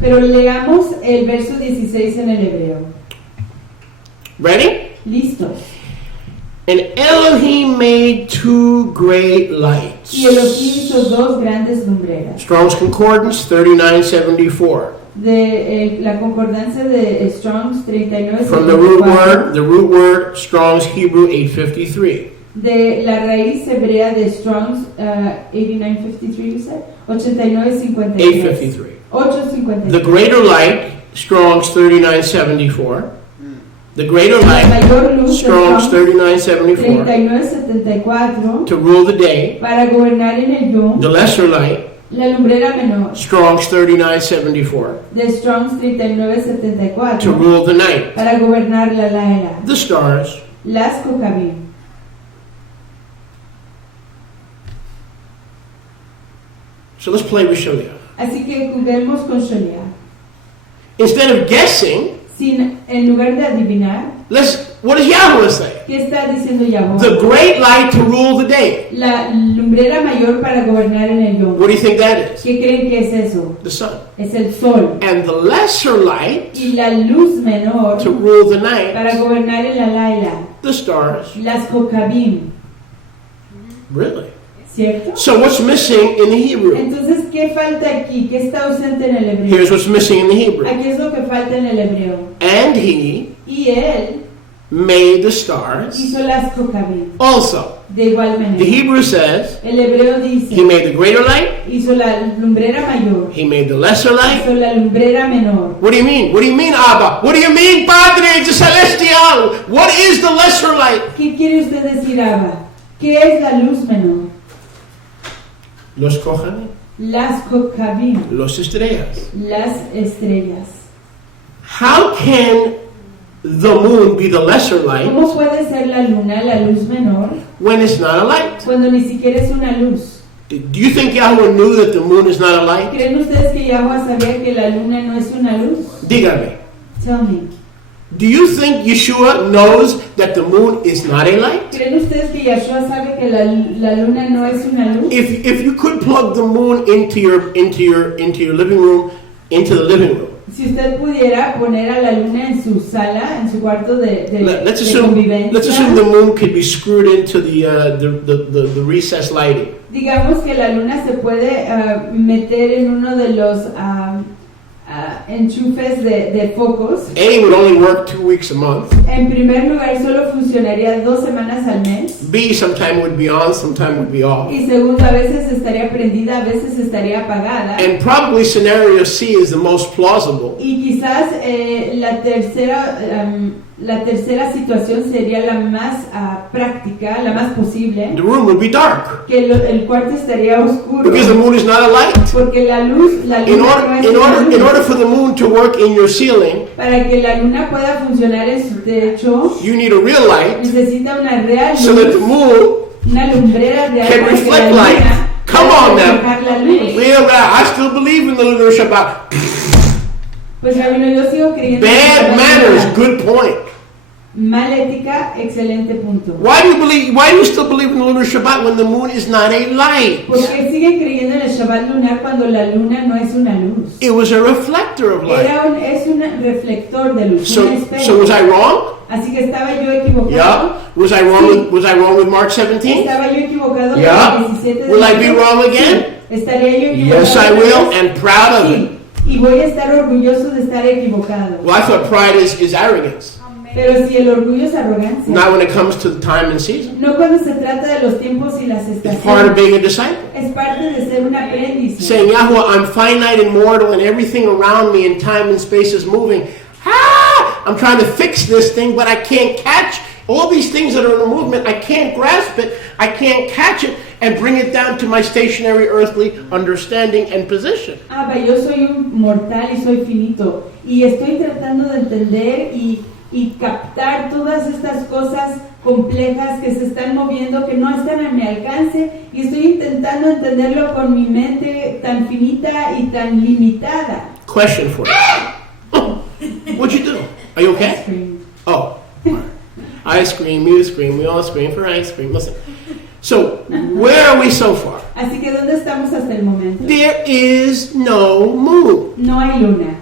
Pero leamos el verso 16 en el hebreo. Ready? Listo. And Elohim made two great lights. Y Elohim hizo dos grandes lumbreras. Strong's Concordance 3974. De la concordancia de Strong's 3974. From the root word Strong's Hebrew 853. De la raíz hebrea de Strong's 8953, you said? 8953. 853. 853. The greater light, Strong's 3974. The greater light, Strong's 3974. 3974. To rule the day. Para gobernar en el yom. The lesser light, La lumbrera menor. Strong's 3974. De Strong's 3974. To rule the night. Para gobernar la era. The stars. Las Kokabim. So let's play with Sholia. Así que juguemos con Sholia. Instead of guessing, En lugar de adivinar, what does Yahweh say? ¿qué está diciendo Yahweh? The great light to rule the day. La lumbrera mayor para gobernar en el yom. What do you think that is? ¿Qué creen que es eso? The sun. Es el sol. And the lesser light Y la luz menor to rule the night. para gobernar en la laila. The stars. Las Kokabim. Really? ¿Cierto? So what's missing in the Hebrew? Entonces, ¿qué falta aquí? ¿Qué está ausente en el hebreo? Here's what's missing in the Hebrew. Aquí es lo que falta en el hebreo. And he Y él made the stars hizo las Kokabim. also. De igual manera. The Hebrew says El hebreo dice, he made the greater light, hizo la lumbrera mayor, he made the lesser light. hizo la lumbrera menor. What do you mean? What do you mean, Abba? What do you mean, Padre Celestial? What is the lesser light? ¿Qué quiere usted decir, Abba? ¿Qué es la luz menor? Los Kohanim. Las Kokabim, Los estrellas. las estrellas. How can the moon be the lesser light ¿Cómo puede ser la luna la luz menor when it's not a light? cuando ni siquiera es una luz? Do you think Yahweh knew that the moon is not a light? ¿Creen ustedes que Yahweh sabía que la luna no es una luz? Dígame. Tell me. Do you think Yeshua knows that the moon is not a light? ¿Creen ustedes que Yahshua sabe que la luna no es una luz? If you could plug the moon into your living room, into the living room. Si usted pudiera poner a la luna en su sala, en su cuarto de Let's convivencia. assume the moon could be screwed into the recessed lighting. Digamos que la luna se puede meter en uno de los enchufes de focos. A would only work 2 weeks a month. En primer lugar, solo funcionaría 2 semanas al mes. B, sometime would be on, sometime would be off. Y segundo, a veces estaría prendida, a veces estaría apagada. And probably scenario C is the most plausible. Y quizás la tercera situación sería la más práctica, la más posible. The room would be dark. Que el cuarto estaría oscuro. Because the moon is not a light. Porque la luna In no es una luz. order for the moon to work in your ceiling, Para que la luna pueda funcionar en su techo, you need a real light necesita una real so that the luz, moon una lumbrera real can para que reflect la light. luna Come pueda on now. reflejar la luz. Well, I still believe in the lunar Shabbat. Pues Rabino, yo sigo creyendo. Bad manners, good point. Mal ética, excelente punto. Why do you still believe in the lunar Shabbat when the moon is not a light? Porque siguen creyendo en el Shabbat lunar cuando la luna no es una luz. It was a reflector of light. Es un reflector de luz, So un espejo. was I wrong? Así que estaba yo equivocado. Yeah. Was I wrong with March 17th? Estaba yo equivocado con Yeah. el 17 de Will I be mayo. wrong again? Sí. Estaría yo equivocado. Yes, I will, and proud of it. Sí. Y voy a estar orgulloso de estar equivocado. Well, I thought pride is arrogance. Pero si el orgullo es arrogancia. Not when it comes to the time and season. No cuando se trata de los tiempos y las It's part of estaciones. being a disciple. Es parte de ser un aprendiz. Saying, Yahweh, I'm finite and mortal, and everything around me in time and space is moving. I'm trying to fix this thing, but I can't catch all these things that are in the movement. I can't grasp it. I can't catch it and bring it down to my stationary earthly understanding and position. Yo soy un mortal y soy finito. Y estoy tratando de entender y captar todas estas cosas complejas que se están moviendo, que no están a mi alcance, y estoy intentando entenderlo con mi mente tan finita y tan limitada. Question for you. What'd you do? Are you okay? Ice cream. Oh. I scream, you scream, we all scream for ice cream. Listen. So, where are we so far? Así que ¿dónde estamos hasta el momento? There is no moon. No hay luna.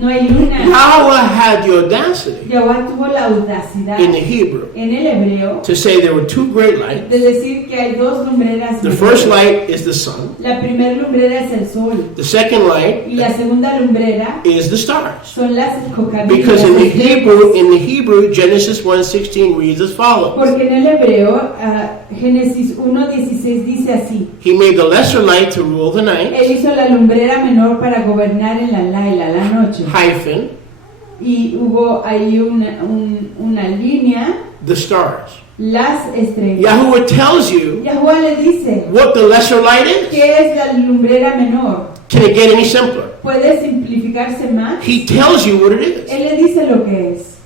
No hay luna. Yahweh had the audacity Yahweh tuvo la audacidad in the Hebrew en el hebreo to say there were two great lights. de decir que hay dos lumbreras. The first light is the sun. La primera lumbrera es el sol The second light y la segunda lumbrera is the stars. son las cocabillas. Because in the Hebrew, Genesis 1:16 reads as follows. Porque en el hebreo Génesis 1:16 dice así. He made the lesser light to rule the night. Él hizo la lumbrera menor para gobernar en la noche. Hyphen. Y hubo ahí una línea. The stars. Las estrellas. Yahuwah tells you Yahuwah le dice what the lesser light is. ¿qué es la lumbrera menor? Can it get any simpler? ¿Puede simplificarse más? He tells you what it is. Él le dice lo que es.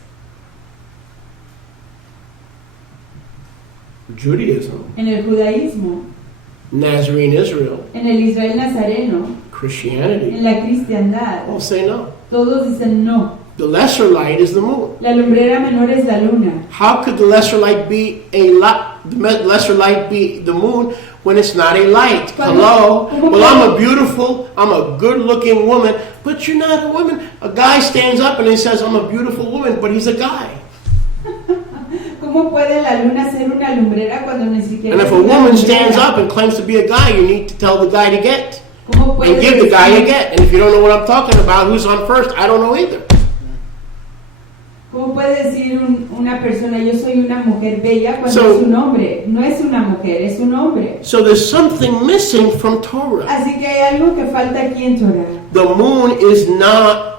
Judaism, En el judaísmo, Nazarene Israel, en el Israel nazareno, Christianity, en la cristiandad, all say no. todos dicen no. The lesser light is the moon. La lumbrera menor es la luna. How could the lesser light be a light? The lesser light be the moon when it's not a light? Hello. Well, I'm a good-looking woman, but you're not a woman. A guy stands up and he says, "I'm a beautiful woman," but he's a guy. ¿Cómo puede la luna ser una lumbrera cuando ni siquiera? And if a woman stands up and claims to be a guy, you need to tell the guy to get. And give the guy a get. And if you don't know what I'm talking about, who's on first, I don't know either. ¿Cómo puede decir una persona, yo soy una mujer bella, cuando So, es un hombre? No es una mujer, es un hombre. So there's something missing from Torah. Así que hay algo que falta aquí en Torah. The moon is not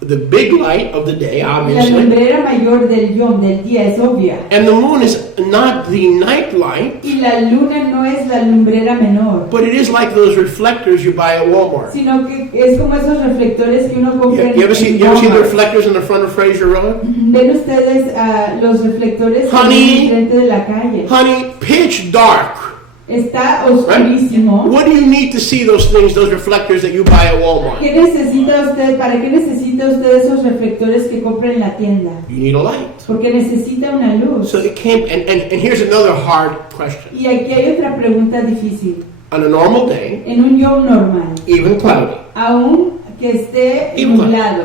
the big light of the day, La obviously. lumbrera mayor del día es obvia. And the moon is not the night light, Y la luna no es la lumbrera menor, but it is like those reflectors you buy at Walmart. sino que es como esos reflectores que uno compra You ever see the Walmart. reflectors in the front of Fraser Road? ¿Ven ustedes los reflectores Honey. frente de la calle? Honey, pitch dark. Está oscurísimo. What do you need to see those things, those reflectors that you buy at Walmart? ¿Qué necesita usted? ¿Para qué necesita usted esos reflectores que compra en la tienda? You need a light. Porque necesita una luz. So it came, and here's another hard question. Y aquí hay otra pregunta difícil. On a normal day, En un yom normal, even cloudy, aún que esté Even nublado,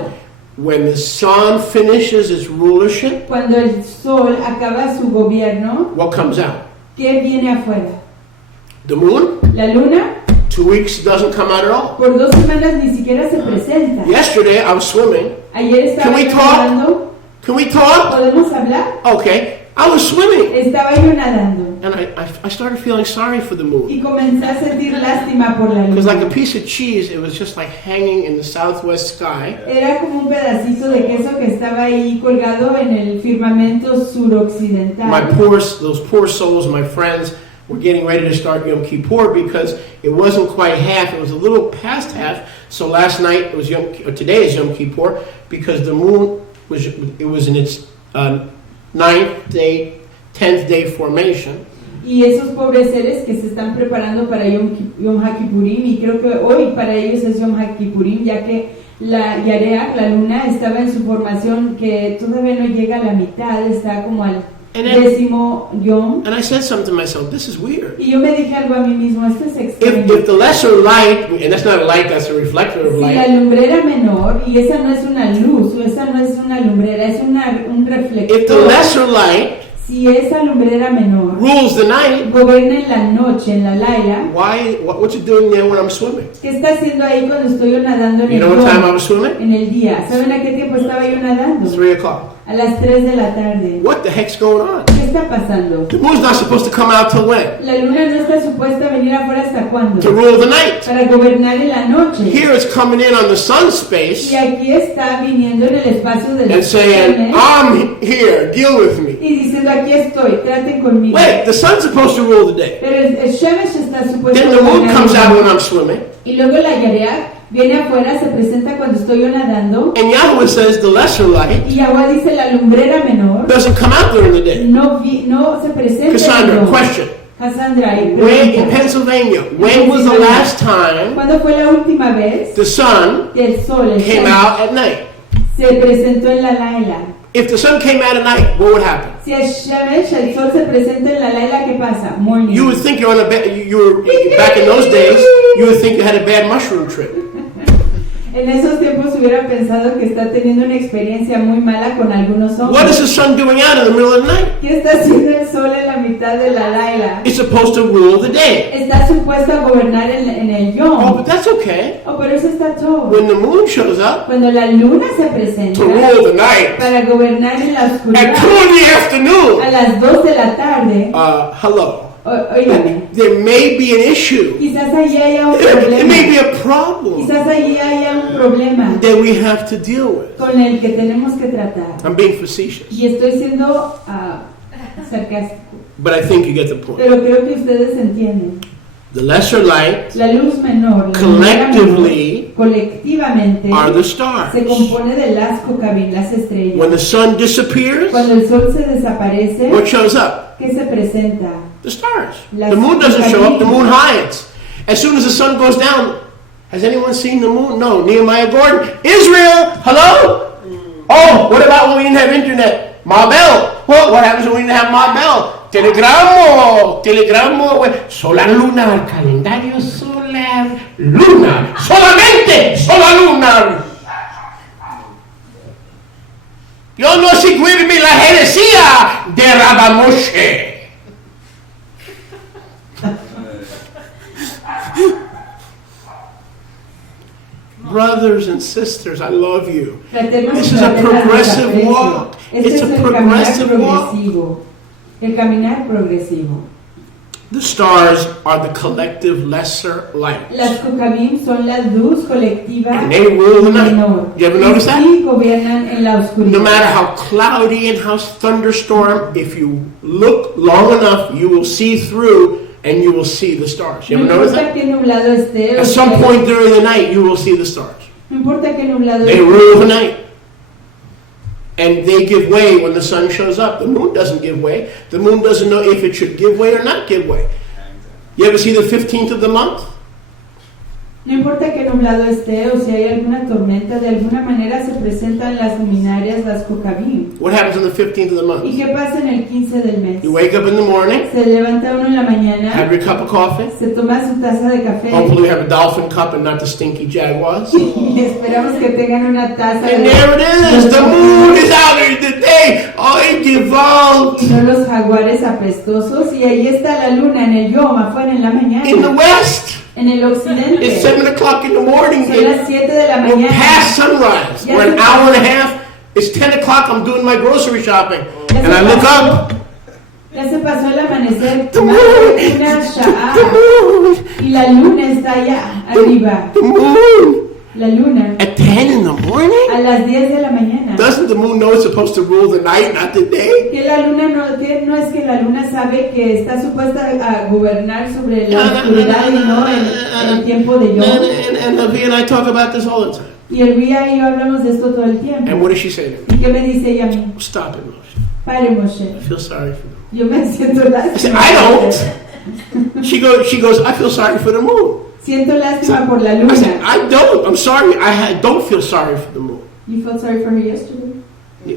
when the sun finishes its rulership, cuando el sol acaba su gobierno, what comes out? ¿qué viene afuera? The moon? La luna 2 weeks doesn't come out at all. por 2 semanas ni siquiera se presenta. Yesterday I was swimming. Ayer estaba Can we yo talk? nadando. Can we talk? ¿Podemos hablar? Okay. I was swimming. Estaba yo nadando. And I started feeling sorry for the moon. Y comencé a sentir lástima por la Because like a luna. piece of cheese, it was just like hanging in the southwest sky. Era como un pedacito de queso que estaba ahí colgado en el firmamento suroccidental. Those poor souls, my friends, were getting ready to start Yom Kippur because it wasn't quite half, it was a little past half. So last night was today is Yom Kippur because the moon was in its 9th day, 10th day formation. Y esos pobres seres que se están preparando para Yom HaKippurim, y creo que hoy para ellos es Yom HaKippurim, ya que la Yareach, la luna, estaba en su formación que todavía no llega a la mitad, está como al 10º Yom. And I said something to myself, this is weird. Y yo me dije algo a mí mismo, esto es extraño. If the lesser light, and that's not a light, that's a reflector of Si la light. lumbrera menor, y esa no es una luz, o esa no es una lumbrera, es un reflector. If the lesser light Si esa lumbrera menor rules the night, gobierna en la noche, en la laila, what you doing there when I'm swimming? ¿qué está haciendo ahí cuando estoy yo nadando en You el know what time I yom, was swimming? en el día? ¿Saben a qué tiempo estaba yo nadando? 3 o'clock. A las 3 de la tarde. What the heck's going on? ¿Qué está pasando? The moon's not supposed to come out till when? La luna no está supuesta a venir afuera hasta cuándo? To rule the night. Para gobernar en la noche. Here it's coming in on the sun space Y aquí está viniendo en el espacio del and saying, sol, I'm here, deal with me. y diciendo, aquí estoy, traten conmigo. Wait, the sun's supposed to rule the day. Pero el Shemesh está supuesto Then a the moon gobernar comes el out día. when I'm swimming. Y luego la Yareach viene afuera, se presenta cuando estoy yo nadando. And Yahweh says the lesser light Y Yahweh dice la lumbrera menor doesn't come out during the day. no se presenta. Cassandra, no. question. Cassandra, y When in pregunta, Pennsylvania, when was the last time ¿cuándo fue la última vez the sun que el sol came out at night? se presentó en la laila? If the sun came out at night, what would happen? Si el Shemesh, el sol se presenta en la laila, ¿qué pasa? Morning. You would think you're on a you were back in those days. You would think you had a bad mushroom trip. En esos tiempos hubiera pensado que está teniendo una experiencia muy mala con algunos What hombres. is the sun doing out in the middle of the night? ¿Qué está haciendo el sol en la mitad de la laila? It's supposed to rule the day. Está supuesto a gobernar en el Oh, yom. but that's okay. Oh, pero eso está todo. When the moon shows up Cuando la luna se presenta to rule the night para gobernar en la at oscuridad 2 in the afternoon, a las 2 de la tarde, hello. Óigame, There may be an issue. quizás allí haya un There may problema. be a problem Quizás allí haya un problema that we have to deal with. con el que tenemos que tratar. I'm being facetious, Y estoy siendo sarcástico, but I think you get the point. pero creo que ustedes entienden. The lesser light La luz menor, la collectively colectivamente, are the se stars. compone de las Kokabim, las When estrellas. the sun disappears, Cuando el sol se desaparece, what shows up? ¿qué se presenta? The stars. The moon doesn't show up, the moon hides. As soon as the sun goes down, has anyone seen the moon? No. Nehemiah Gordon, Israel, hello? Oh, what about when we didn't have internet? Mabel. Well, what happens when we didn't have Mabel? Telegramo, solar lunar, calendario solar lunar, solamente solar lunar. Yo no seguirme la heresía de Rabamoshe. Brothers and sisters, I love you. This is a progressive walk. It's a progressive walk. El caminar progresivo. The stars are the collective lesser lights. Las Kokabim son la luz colectiva And they rule the menor. night. You ever notice that? Y gobiernan en la oscuridad. No matter how cloudy and how thunderstorm, if you look long enough, you will see through and you will see the stars. You ever No notice importa that? qué nublado esté, At some point during the night, you will see the stars. no importa qué nublado They esté, rule the night. And they give way when the sun shows up. The moon doesn't give way. The moon doesn't know if it should give way or not give way. You ever see the 15th of the month? no importa qué nublado esté o si hay alguna tormenta, de alguna manera se presentan las luminarias, las Kokabim. What happens on the 15th of the ¿Y month? qué pasa en el 15 del mes? You wake up in the morning, Se levanta uno en la mañana, have your cup of coffee. se toma su taza de café Hopefully you have a dolphin cup and not the stinky Jaguars. y esperamos que tengan una taza And de there it is. The moon is out in the day. Oh, it gewalt. y no los jaguares apestosos, y ahí está la luna en el yom, afuera en la mañana, In the west, en el occidente. it's 7 o'clock in the morning. Son las 7 de la We're mañana. past sunrise. We're an hour and a half. It's 10 o'clock. I'm doing my grocery shopping. And I look up. Ya se pasó el amanecer, The más moon. de una sha'a, The moon. y la luna está allá arriba. The moon. La luna At 10 in the morning? a las 10 de la mañana. Doesn't the moon know it's supposed to rule the night, not the day? Que la luna no es que la luna sabe que está supuesta a gobernar sobre la oscuridad y no en el tiempo de yom. And Levi and I talk about this all the time. Y el día y yo hablamos de esto todo el tiempo. And what does she say to me? ¿Y qué me dice ella a mí? Stop it, Moshe. Pare, Moshe. I feel sorry for them. Yo me siento I said, lástima. I don't. She goes, I feel sorry for the moon. Siento lástima por la I said, luna. I don't. I'm sorry. I don't feel sorry for the moon. You felt sorry for her yesterday?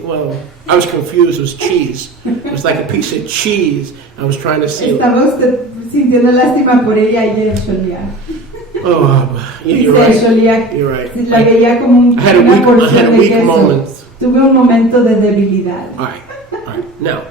Well, I was confused. It was cheese. It was like a piece of cheese. I was trying to seal it. Estaba usted sintiendo lástima por ella ayer, Sholiak. Oh, yeah, you're Dice right. Sholiak, You're right. la veía como I had a una weak- I porción had a de weak queso. moment. Tuve un momento de debilidad. All right. Now,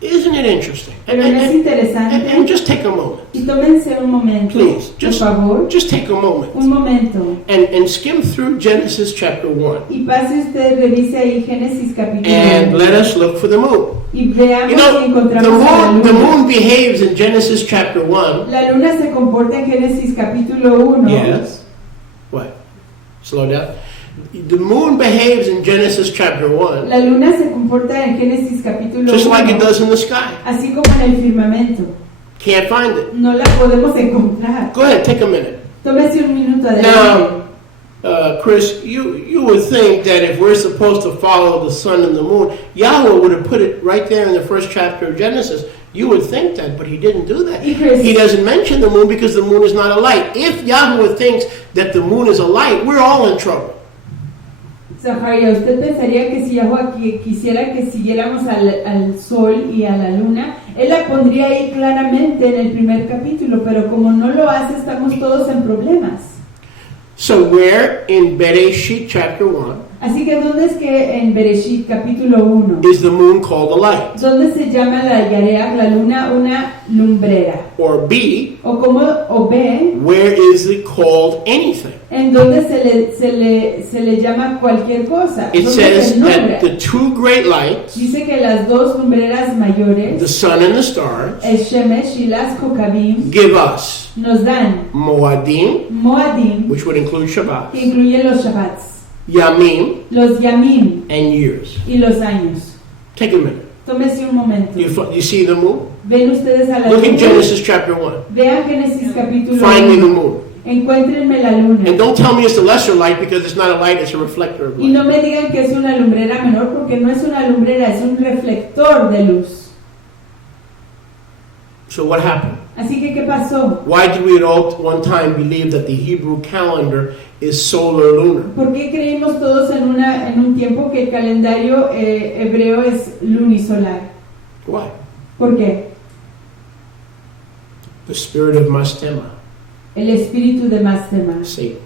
isn't it interesting? Pero no es And interesante. just take a moment. Y tómense un momento, Please, por just favor, take a moment. un momento. And skim through Genesis chapter 1. Y pase usted, revise ahí Génesis capítulo And 1. let us look for the moon. Y veamos You si know, encontramos a la the luna. moon behaves in Genesis chapter 1. La luna se comporta en Génesis capítulo 1. Yes. What? Slow down. The moon behaves in Genesis chapter 1 La luna se comporta en Génesis capítulo just like it 1, does in the sky. así como en el firmamento. Can't find it. No la podemos encontrar. Go ahead, take a minute. Tómese un minuto adelante. Now, Chris, you would think that if we're supposed to follow the sun and the moon, Yahweh would have put it right there in the first chapter of Genesis. You would think that, but he didn't do that. Y Chris, He doesn't mention the moon because the moon is not a light. If Yahweh thinks that the moon is a light, we're all in trouble. Zaharia, ¿usted pensaría que si Yahweh quisiera que siguiéramos al sol y a la luna, él la pondría ahí claramente en el primer capítulo, pero como no lo hace, estamos todos en problemas? So where in Bereshit chapter 1 Así que ¿dónde es que en Bereshit capítulo 1, is the moon called a light? dónde se llama la Yareach, la luna, una lumbrera? Or B, O B, where is it called anything? en donde se le llama cualquier cosa. It ¿Dónde says se nombra? that the two great lights, Dice que las dos lumbreras mayores, the sun and the stars, el Shemesh y las Kokabim, give us nos dan Moadim, Moadim, which would include que Shabbat, incluyen los Shabbats, Yamim, los Yamim and years. y los años. Take a minute. Tómese un momento. You see the moon? ¿Ven ustedes a la Look in luna? Genesis chapter 1. Vean Génesis capítulo Find me the 1. moon. Encuéntrenme la luna. And don't tell me it's the lesser light because it's not a light, it's a reflector of Y light. no me digan que es una lumbrera menor porque no es una lumbrera, es un reflector de luz. So what happened? Así que, ¿qué pasó? Why did we at all one time believe that the Hebrew calendar is solar lunar? ¿Por qué creímos todos en un tiempo que el calendario hebreo es lunisolar? Why? ¿Por qué? The spirit of Mastema, El espíritu de Mastema, Satan,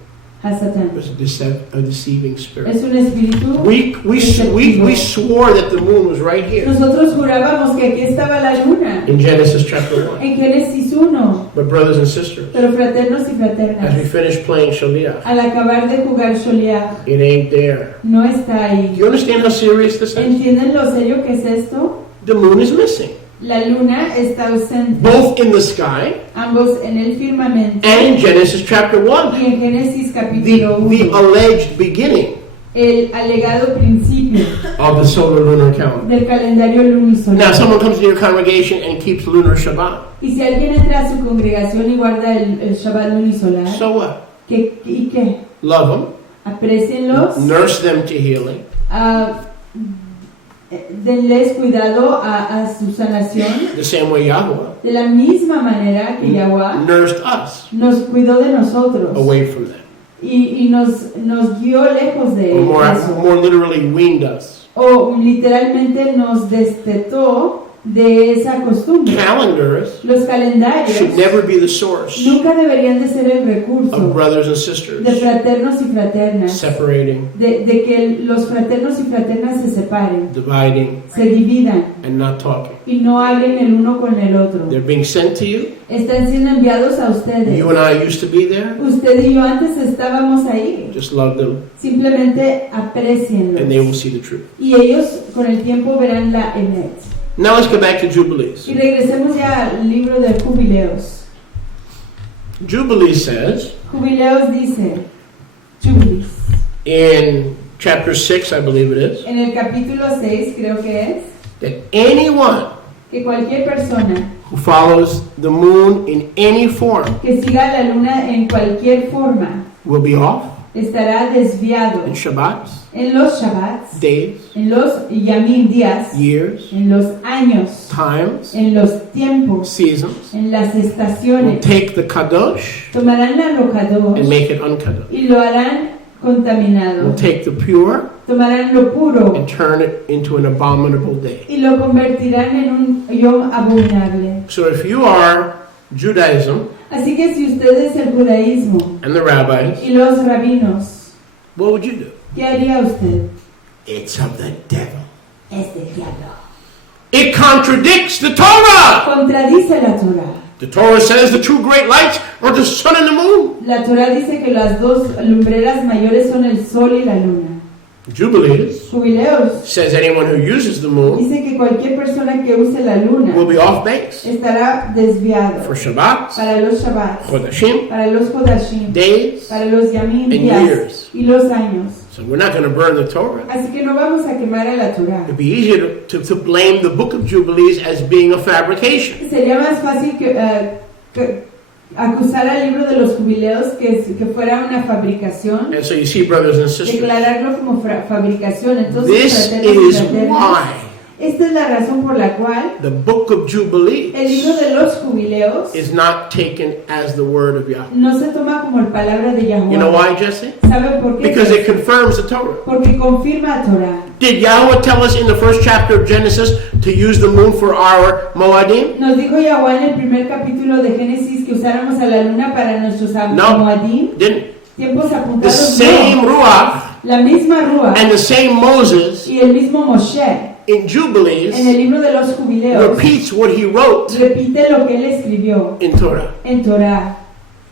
Hasatán, was a deceiving spirit. es un espíritu We deceptivo. swore that the moon was right here Nosotros jurábamos que aquí estaba la luna, in Genesis chapter 1. en Génesis 1. But brothers and sisters, Pero fraternos y as we fraternas, finish playing Shaliach, al acabar de jugar Sholiach, it ain't there. no está ahí. Do you understand how serious this is? ¿Entienden lo serio que es esto? The moon is missing, La luna está ausente, both in the sky ambos en el firmamento and in Genesis chapter 1. y en Génesis The capítulo 1, alleged beginning el alegado principio of the solar lunar calendar. del calendario Now, lunisolar. someone comes to your congregation and keeps lunar Shabbat. Y si alguien entra a su congregación y guarda el Shabbat lunisolar, So what? ¿y qué? Love them, Aprécienlos, nurse them to healing, denles cuidado a su sanación, the same way Yahweh de la misma manera que Yahweh nursed us nos cuidó de nosotros away from them. y nos guió lejos de Or eso. more literally, weaned us. O literalmente nos destetó de esa costumbre. Calendars Los calendarios should never be the source nunca deberían de ser el recurso of brothers and de sisters fraternos y fraternas, separating, de que los fraternos y fraternas se separen, dividing, se dividan and not talking. y no hablen el uno con el otro. They're being sent to you. Están siendo enviados a ustedes. You and I used to be there. Usted y yo antes estábamos ahí. Just love them, Simplemente and aprecienlos. they will see the truth. Y ellos con el tiempo verán la emet. Now let's go back to Jubilees. Y regresemos ya al libro de Jubileos. Jubilees says Jubileos dice, Jubilees, in chapter 6, I believe it is, en el capítulo 6 creo que es, that anyone que cualquier persona who follows the moon in any form que siga la luna en cualquier forma will be off estará desviado in Shabbats, en los Shabbats, days, en los Yamim días, years, en los años, times, en los tiempos, seasons, en las will estaciones. take the Kadosh Tomarán la and Rokadosh make it unkadosh. y lo harán contaminado. Will take the pure Tomarán lo puro and turn it into an abominable day. y lo convertirán en un yom abominable. So if you are Judaism Así que si usted es el judaísmo and the rabbis, y los rabinos, what would you do? ¿qué haría usted? It's of the devil. Es del diablo. It contradicts the Torah. Contradice la Torah. The Torah says the two great lights are the sun and the moon. La Torah dice que las dos lumbreras mayores son el sol y la luna. Jubilees Jubileos says anyone who uses the moon dice que cualquier persona que use la will luna be off base estará desviado for Shabbat, para los Shabbats, Chodashim, para los Kodashim, days. para los Yamim And días years. y los años. So we're not going to burn the Torah. Así que no vamos a quemar a la Torah. It'd be easier to blame the book of Jubilees as being a fabrication. Sería más fácil que acusar al libro de los jubileos que fuera una fabricación, And so you see, brothers and sisters, declararlo como fabricación. Entonces, this fraternos y is fraternas, why esta es la razón por la cual the book of el libro Jubilees de los jubileos is not taken as the word of Yahweh. no se toma como palabra de Yahweh. You know why, Jesse? ¿Saben por qué? Because it confirms the Torah. Porque confirma a Torah. Did Yahweh tell us in the first chapter of Genesis to use the moon for our Moadim? Nos dijo Yahweh en el primer capítulo de Génesis que usáramos a la luna para nuestros No. Moadim. Didn't. tiempos the apuntados, same no. Ruach La misma Rúa and the same Moses y el mismo Moshe in Jubilees en el libro de los jubileos repeats what he wrote repite lo que él escribió in Torah. en Torah.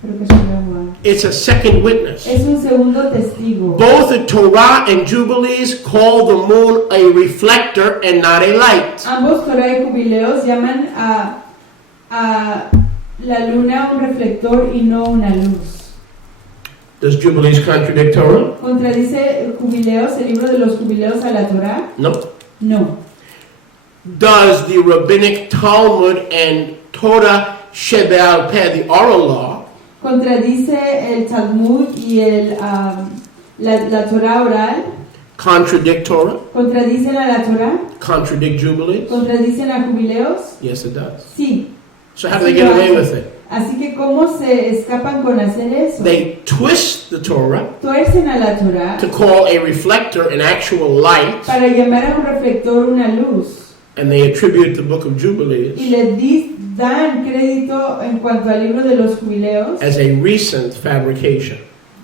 Creo que es Torah. It's a second witness. Es un segundo testigo. Both the Torah and Jubilees call the moon a reflector and not a light. Ambos Torah y jubileos llaman a la luna un reflector y no una luz. Does Jubilees contradict Torah? ¿Contradice jubileos, el libro de los jubileos a la Torah? No. No. Does the rabbinic Talmud and Torah Shebe'al Peh, the oral law, ¿Contradice el Talmud y la Torah oral? contradict Torah? ¿Contradicen a la Torah? Contradict Jubilees? ¿Contradicen a jubileos? Yes, it does. Sí. So how do they get away with it? Así que ¿cómo se escapan con hacer eso? They twist the Torah Tuercen a la Torah to call a reflector an actual light, para llamar a un reflector una luz. and they attribute the book of Y Jubilees le dan crédito en cuanto al libro de los jubileos, as a recent fabrication,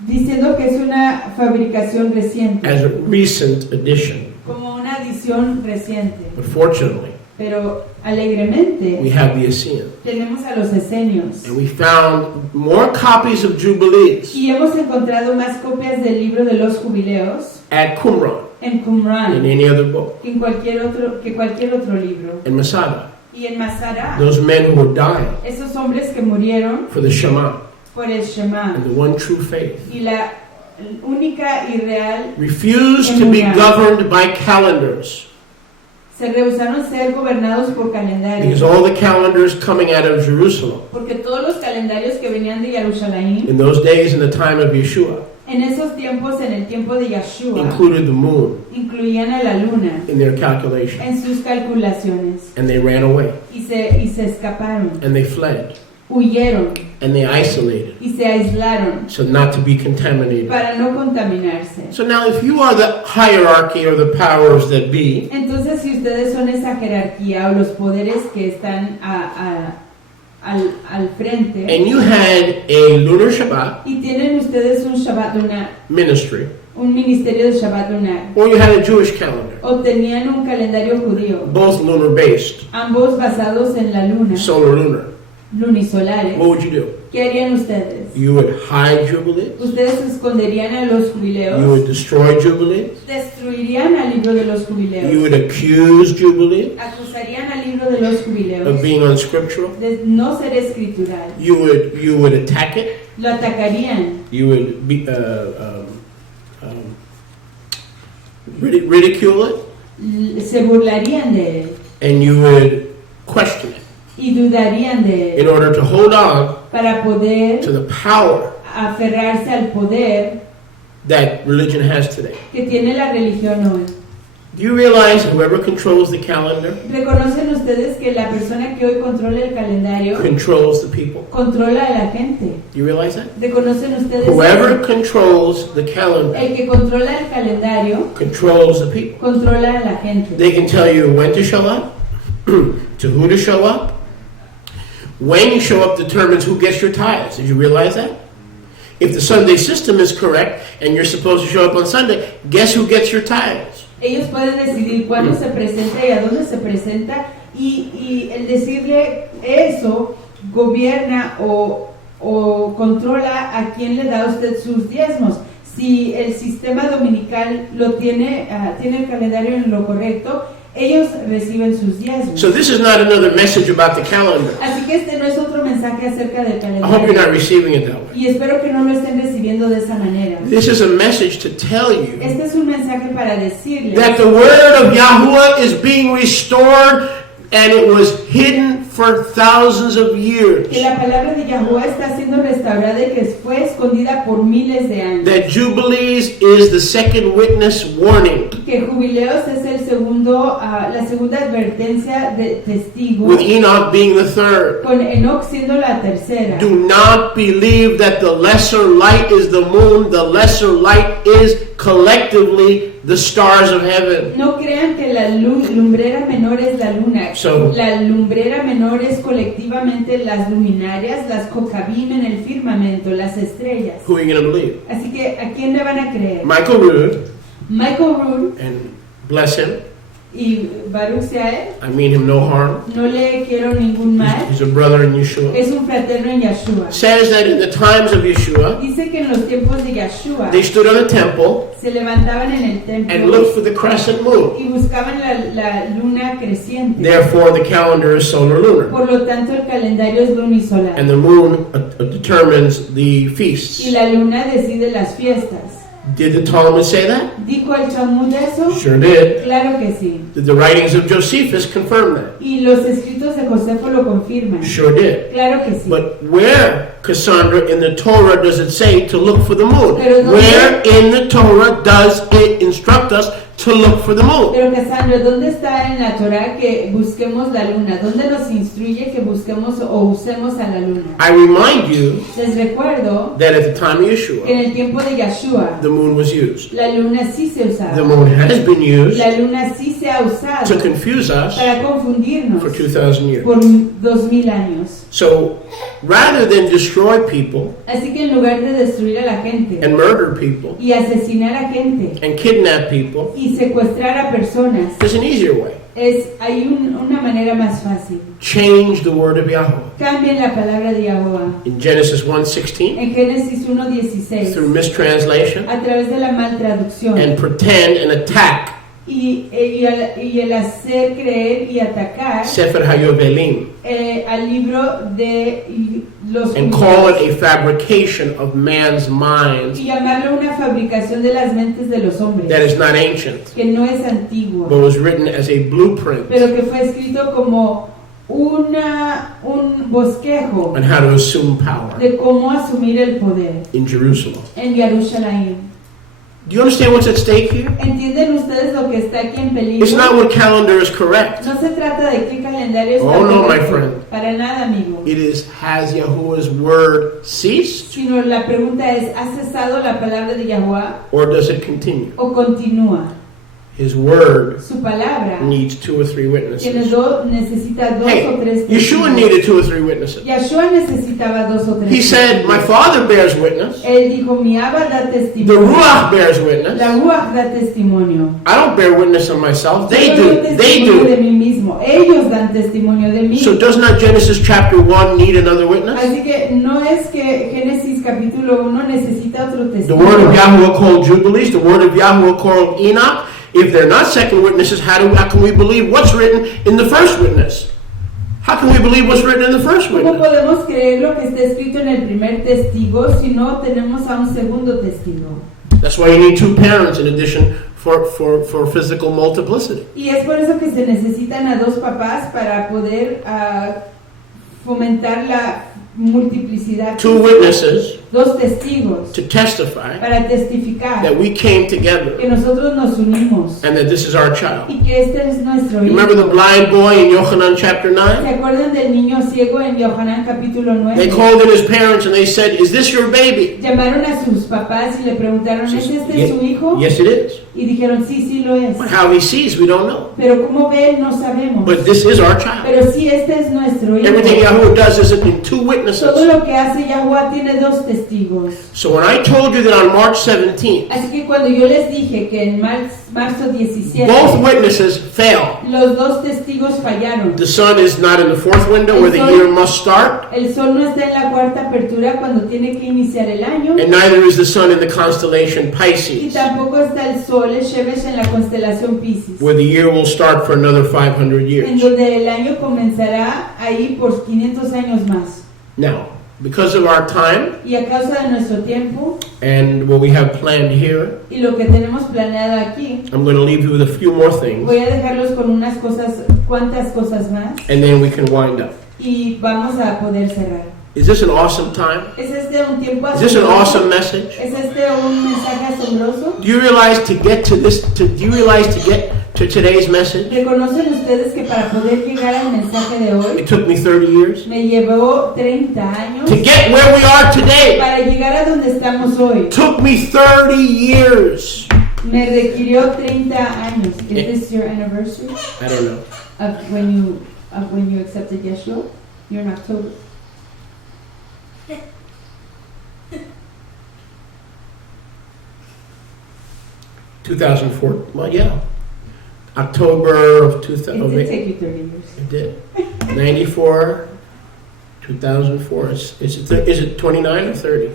diciendo que es una fabricación reciente, as a recent addition. como una adición reciente. But fortunately, Pero alegremente we have the Essene, tenemos a los esenios and we found more copies of Jubilees y hemos encontrado más copias del libro de los jubileos at Qumran en than Qumran any other book, que cualquier otro libro. and Masada. Y en Masara, Those men who were dying esos hombres que murieron for the Shema por el Shema and the one true faith y la única y real, refused to be governed by calendars, se rehusaron ser gobernados por because calendarios, all the calendars coming out of Jerusalem porque todos los calendarios que venían de Jerusalén in those days in the time of Yeshua en esos tiempos, en el tiempo de Yeshua, included the moon incluían a la luna in their calculation, en sus calculaciones and they ran away, y se escaparon, and they fled, huyeron and they isolated, y se aislaron so not to be contaminated. para no contaminarse. So now if you are the hierarchy or the powers that be, Entonces, si ustedes son esa jerarquía o los poderes que están al frente and you had a lunar Shabbat y tienen ustedes un Shabbat lunar, ministry, un ministerio de Shabbat lunar, or you had a Jewish calendar, o tenían un calendario judío, both lunar based, ambos basados en la luna, solar lunar, lunisolares, what would you do? ¿qué harían ustedes? You would hide Jubilees, Ustedes esconderían a los you jubileos, would destroy Jubilees, destruirían al libro de los you jubileos, would accuse Jubilees acusarían al libro de los of jubileos being unscriptural, de no ser escritural, you would attack it, lo atacarían, you would be, ridicule it, se burlarían de él and you would question it y dudarían de in él order to hold on para poder to the power aferrarse al poder that religion has today. que tiene la religión hoy. Do you realize whoever controls the calendar ¿Reconocen ustedes que la persona que hoy controla el calendario controls the people? controla a la gente? Do you realize that? ¿Reconocen ustedes Whoever controls the calendar el que controla el calendario controls the people. controla a la gente? They can tell you when to show up, to who to show up. When you show up determines who gets your tithes. Did you realize that? If the Sunday system is correct and you're supposed to show up on Sunday, guess who gets your tithes? Ellos pueden decidir cuándo se presenta y a dónde se presenta y el decirle eso gobierna o controla a quién le da usted sus diezmos. Si el sistema dominical lo tiene el calendario en lo correcto, ellos reciben sus diezmos. So this is not another message about the calendar. Así que este no es otro mensaje acerca del I hope you're not calendario. receiving it that way. Y espero que no lo estén recibiendo de esa manera. This is a message to tell you Este es un mensaje para decirles that the word of Yahuwah is being restored, and it was hidden for thousands of years. que la palabra de Yahuwah está siendo restaurada y que fue escondida por miles de años. That Jubilees is the second witness warning, Que jubileos es el segundo, la segunda advertencia de testigo, with Enoch being the third. con Enoch siendo la tercera. Do not believe that the lesser light is the moon. The lesser light is collectively the stars of heaven. No crean que la lumbrera menor es la luna. La lumbrera menor es colectivamente las luminarias, las kokabim en el firmamento, las estrellas. Who are you going to believe? Así que, ¿a quién le van a creer? Michael Rood. Michael Rood. And bless him. Y Baruch sea él. I mean him no harm. No le quiero ningún mal. He's a brother in Yeshua. Es un fraterno en Yeshua. Says that in the times of Yeshua, dice que en los tiempos de Yeshua, they stood on the temple se levantaban en el templo and looked for the crescent moon. y buscaban la luna creciente. Therefore, the calendar is solar lunar. Por lo tanto, el calendario es lunisolar. And the moon determines the feasts. Y la luna decide las fiestas. Did the Talmud say that? ¿Dijo el Talmud eso? Sure did. Claro que sí. Did the writings of Josephus confirm that? Y los escritos de Josefo lo confirman. Sure did. Claro que sí. But where, Cassandra, in the Torah does it say to look for the moon? Pero Where in the Torah does it instruct us to look for the moon? Pero Cassandra, ¿dónde está en la Torah que busquemos la luna? ¿Dónde nos instruye que busquemos o usemos a la luna? I remind you Les recuerdo that at the time of que en Yeshua, el tiempo de Yeshua, the moon was used. la luna sí se usaba. The moon has been used La luna sí se ha usado to confuse us para confundirnos for 2,000 years. por 2000 años. So, rather than destroy people Así que en lugar de destruir a la gente and murder people y asesinar a gente and kidnap people, y secuestrar a personas, there's an easier way. hay una manera más fácil. Change the word of Yahweh. Cambien la palabra de Yahweh. In Genesis 1:16, En Génesis 1:16, through mistranslation, a través de la mal traducción and pretend and attack y el hacer creer y atacar Sefer HaYovelim al libro de los and call it a fabrication of man's minds y llamarlo una fabricación de las mentes de los hombres, that is not ancient, que no es antiguo, but was written as a blueprint pero que fue escrito como un bosquejo on how to assume power de cómo asumir el poder in Jerusalem. en Jerusalén. Do you understand what's at stake here? ¿Entienden ustedes lo que está aquí en peligro? It's not what calendar is correct. No se trata de qué calendario está Oh, no, my correcto. friend. Para nada, amigo. It is, has Yahuwah's word ceased, Sino la pregunta es, ¿ha cesado la palabra de Yahweh or does it continue? o continúa? His word Su palabra needs 2 or 3 witnesses. necesita dos Hey, o tres Yeshua testigos. needed 2 or 3 witnesses. Yahshua necesitaba dos o tres He said, my Father bears witness. Él dijo, mi Abba da The testimonio. Ruach bears witness. La Ruach da testimonio. I don't bear witness of myself. They Yo do. doy They testimonio de do. mí mismo. Ellos dan testimonio de mí. So does not Genesis chapter 1 need another witness? Así que no es que Génesis capítulo 1 necesita otro The testimonio. word of Yahweh called Jubilees. The word of Yahweh called Enoch. If they're not second witnesses, how can we believe what's written in the first witness? How can we believe what's written in the first ¿Cómo witness? podemos creer lo que está escrito en el primer testigo si no tenemos a un segundo testigo? That's why you need 2 parents in addition for physical multiplicity. Y es por eso que se necesitan a dos papás para poder fomentar la multiplicidad. 2 witnesses Dos testigos to testify para testificar that we came together que nosotros nos unimos and that this is our child. y que este es nuestro You hijo. remember the blind boy in Yochanan chapter 9? ¿Se acuerdan del niño ciego en Yohanan capítulo They 9? called in his parents and they said, is this your baby? Llamaron a sus papás y le preguntaron, ¿es este su hijo? Yes, it is. Y dijeron, sí, sí lo es. But how he sees, we don't know. Pero cómo ve él no sabemos. But this is our child. Pero sí, este es nuestro hijo. Everything Yahweh does is in 2 Todo witnesses. lo que hace Yahweh tiene dos testigos. So when I told you that on March 17th, Así que cuando yo les dije que en marzo 17 both witnesses fail. los dos testigos fallaron. The sun is not in the 4th window where the year must start, El sol no está en la cuarta apertura cuando tiene que iniciar el año. and neither is the sun in the constellation Y Pisces, tampoco está el sol, el Shemesh, en la constelación Piscis, where the year will start for another 500 en years. donde el año comenzará ahí por 500 años más. Now, because of our time Y a causa de nuestro tiempo and what we have planned here, y lo que tenemos planeado aquí, I'm going to leave you with a few more things, voy a dejarlos con unas cuantas cosas más and then we can wind up. y vamos a poder cerrar. Is this an awesome time? ¿Es este un tiempo Is this an asombroso? awesome message? ¿Es este un mensaje asombroso? Do you realize to get to today's message, ¿Reconocen ustedes que para poder llegar al mensaje de hoy it took me 30 years? me llevó 30 años? To get where we are today, Para llegar a donde estamos hoy took me 30 years. Me requirió 30 años. Is this your anniversary I don't know. of when you accepted Yeshua? You're in October. $2004. Well, yeah. October of 2000. It did take you 30 years. It did. 94, 2004. Is it 29 or 30?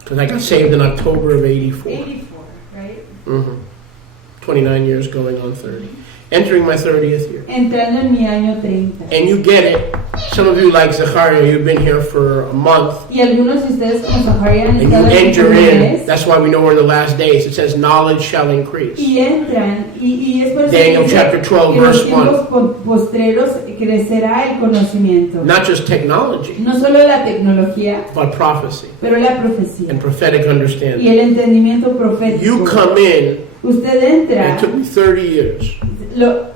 Because I got saved in October of 84. 84, right? 29 years going on 30. Entering my 30th year. Entrando en mi año 30. And you get it. Some of you, like Zachariah, you've been here for a month. Y algunos de ustedes como Zaharia han And you estado aquí enter por un in. mes. That's why we know we're in the last days. It says knowledge shall increase. Y entran, y es por eso Daniel que chapter 12, en los verse 1. tiempos postreros crecerá el conocimiento. Not just technology, No solo la tecnología, but prophecy pero la profecía and prophetic y understanding. el entendimiento profético. You come in, Usted and entra it took me 30 years.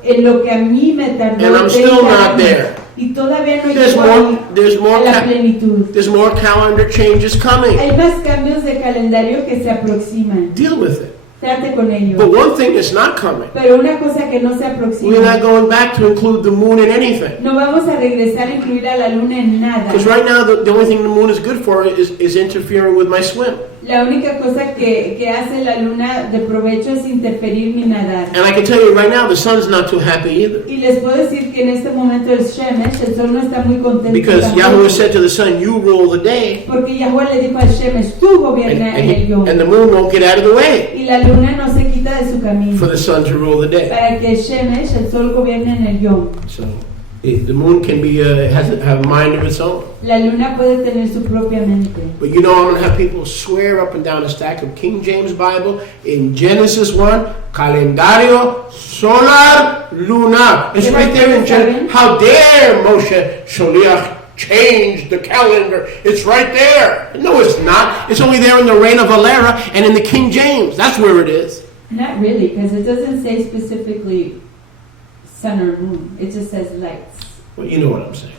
en lo que a mí me tardó And I'm 30 still not años, there. y todavía no There's llego more a la plenitud. there's more calendar changes coming. Hay más cambios de calendario que se aproximan. Deal with it. Trate con ello. But one thing that's not coming, Pero una cosa que no se we're aproxima. not going back to include the moon in anything. No vamos a regresar a incluir a la luna en nada. Because right now, the only thing the moon is good for is interfering with my swim. La única cosa que hace la luna de provecho es interferir mi nadar. And I can tell you right now, the sun's not too happy either. Y les puedo decir que en este momento el Shemesh, el sol no está muy contento. Because tampoco. Yahweh said to the sun, you rule the day, Porque Yahweh le dijo al Shemesh, tú gobierna en el yom. and the moon won't get out of the way Y la luna no se quita de su camino. for the sun to rule the day. Para que el Shemesh, el sol, gobierne en el yom. So the moon can be have a mind of its own. La luna puede tener su propia mente. But you know, I'm going to have people swear up and down a stack of King James Bible in Genesis 1, calendario solar lunar. It's right there in Genesis. How dare Moshe Sholiach change the calendar? It's right there. No, it's not. It's only there in the reign of Valera and in the King James. That's where it is. Not really, because it doesn't say specifically sun or moon. It just says lights. Well, you know what I'm saying.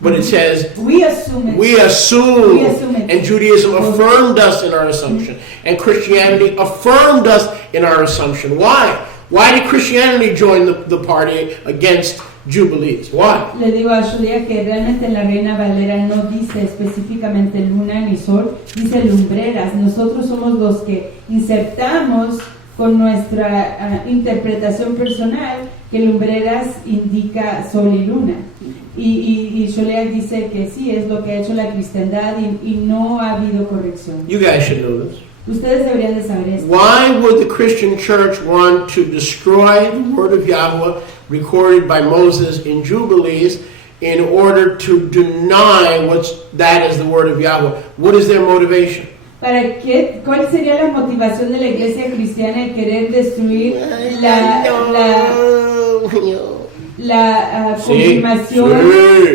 But it says, We assume it. we assume, it. and Judaism affirmed us in our assumption, and Christianity affirmed us in our assumption. Why? Why did Christianity join the party against Jubilees? Why? Le digo a Julia que realmente en la Reina Valera no dice específicamente luna ni sol, dice lumbreras. Nosotros somos los que insertamos con nuestra interpretación personal que lumbreras indica sol y luna. Y Sholiach dice que sí, es lo que ha hecho la cristiandad y no ha habido corrección. You guys should know this. Ustedes deberían de saber esto. Why would the Christian church want to destroy the word of Yahweh recorded by Moses in Jubilees in order to deny that is the word of Yahweh? What is their motivation? ¿Cuál sería la motivación de la iglesia cristiana en querer destruir la confirmación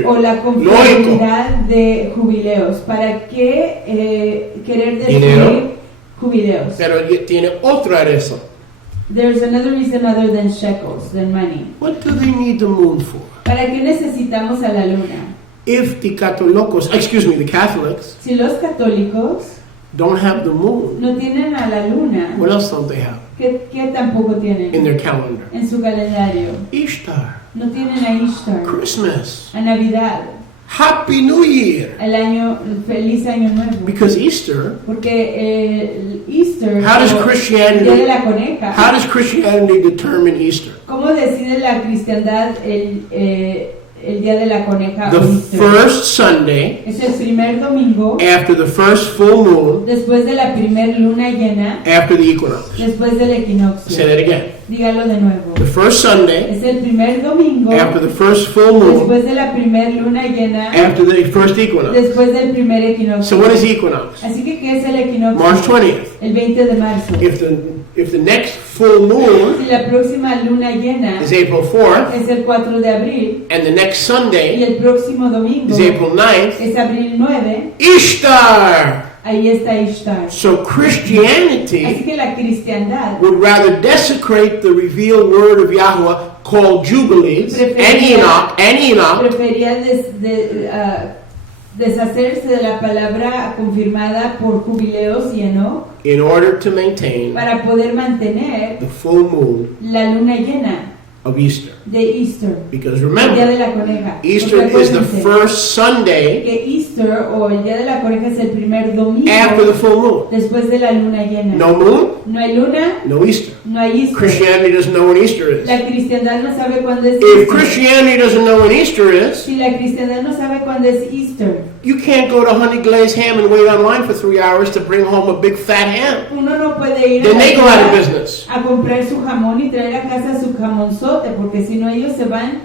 o la conformidad de jubileos? ¿Para qué querer destruir jubileos? Pero tiene otra razón. There's another reason other than shekels, than money. What do they need the moon for? ¿Para qué necesitamos a la luna? If the Catholics Si los católicos don't have the moon, no tienen a la luna, what else don't they have ¿qué tampoco tienen in their calendar? en su calendario? Ishtar, No tienen a Ishtar, Christmas, a Navidad, Happy New Year. el feliz año nuevo. Because Easter, Porque el Easter, how does el día de la coneja, how does Christianity determine Easter? ¿cómo decide la cristiandad el día de la coneja? The o Easter? first Sunday Es el primer domingo after the first full moon después de la primer luna llena, after the equinox. después del equinoccio. Say that again. Dígalo de nuevo. The first Sunday Es el primer domingo after the first full moon después de la primer luna llena, after the first equinox. después del primer equinoccio. So what is equinox? Así que ¿qué es el equinoccio? March 20th. El 20 de marzo. If the next full moon Si la próxima luna llena is April 4th es el 4 de abril and the next y Sunday el próximo domingo is April 9th, es abril 9, Ishtar. ahí está Ishtar. So Así Christianity que la cristiandad would rather desecrate the revealed word of Yahweh called Jubilees and Enoch, prefería deshacerse de la palabra confirmada por Jubileos y Enoch in order to maintain para poder mantener the full moon la luna llena of Easter. de Easter, Because el día remember, de la coneja. Easter Porque is the acuérdense first Sunday que Easter o el día de la coneja es el primer domingo after the full moon. después de la luna llena. No moon, No hay luna, no Easter. no hay Easter. Christianity doesn't know when Easter is. La cristiandad no sabe cuándo es If Easter. Christianity doesn't know when Easter is, Si la cristiandad no sabe cuándo es Easter, you can't go to Honey Glazed Ham and wait online for 3 hours to bring home a big fat ham. uno no puede ir Then a, they go out of business. a comprar su jamón y traer a casa su jamonzote, porque si no ellos se van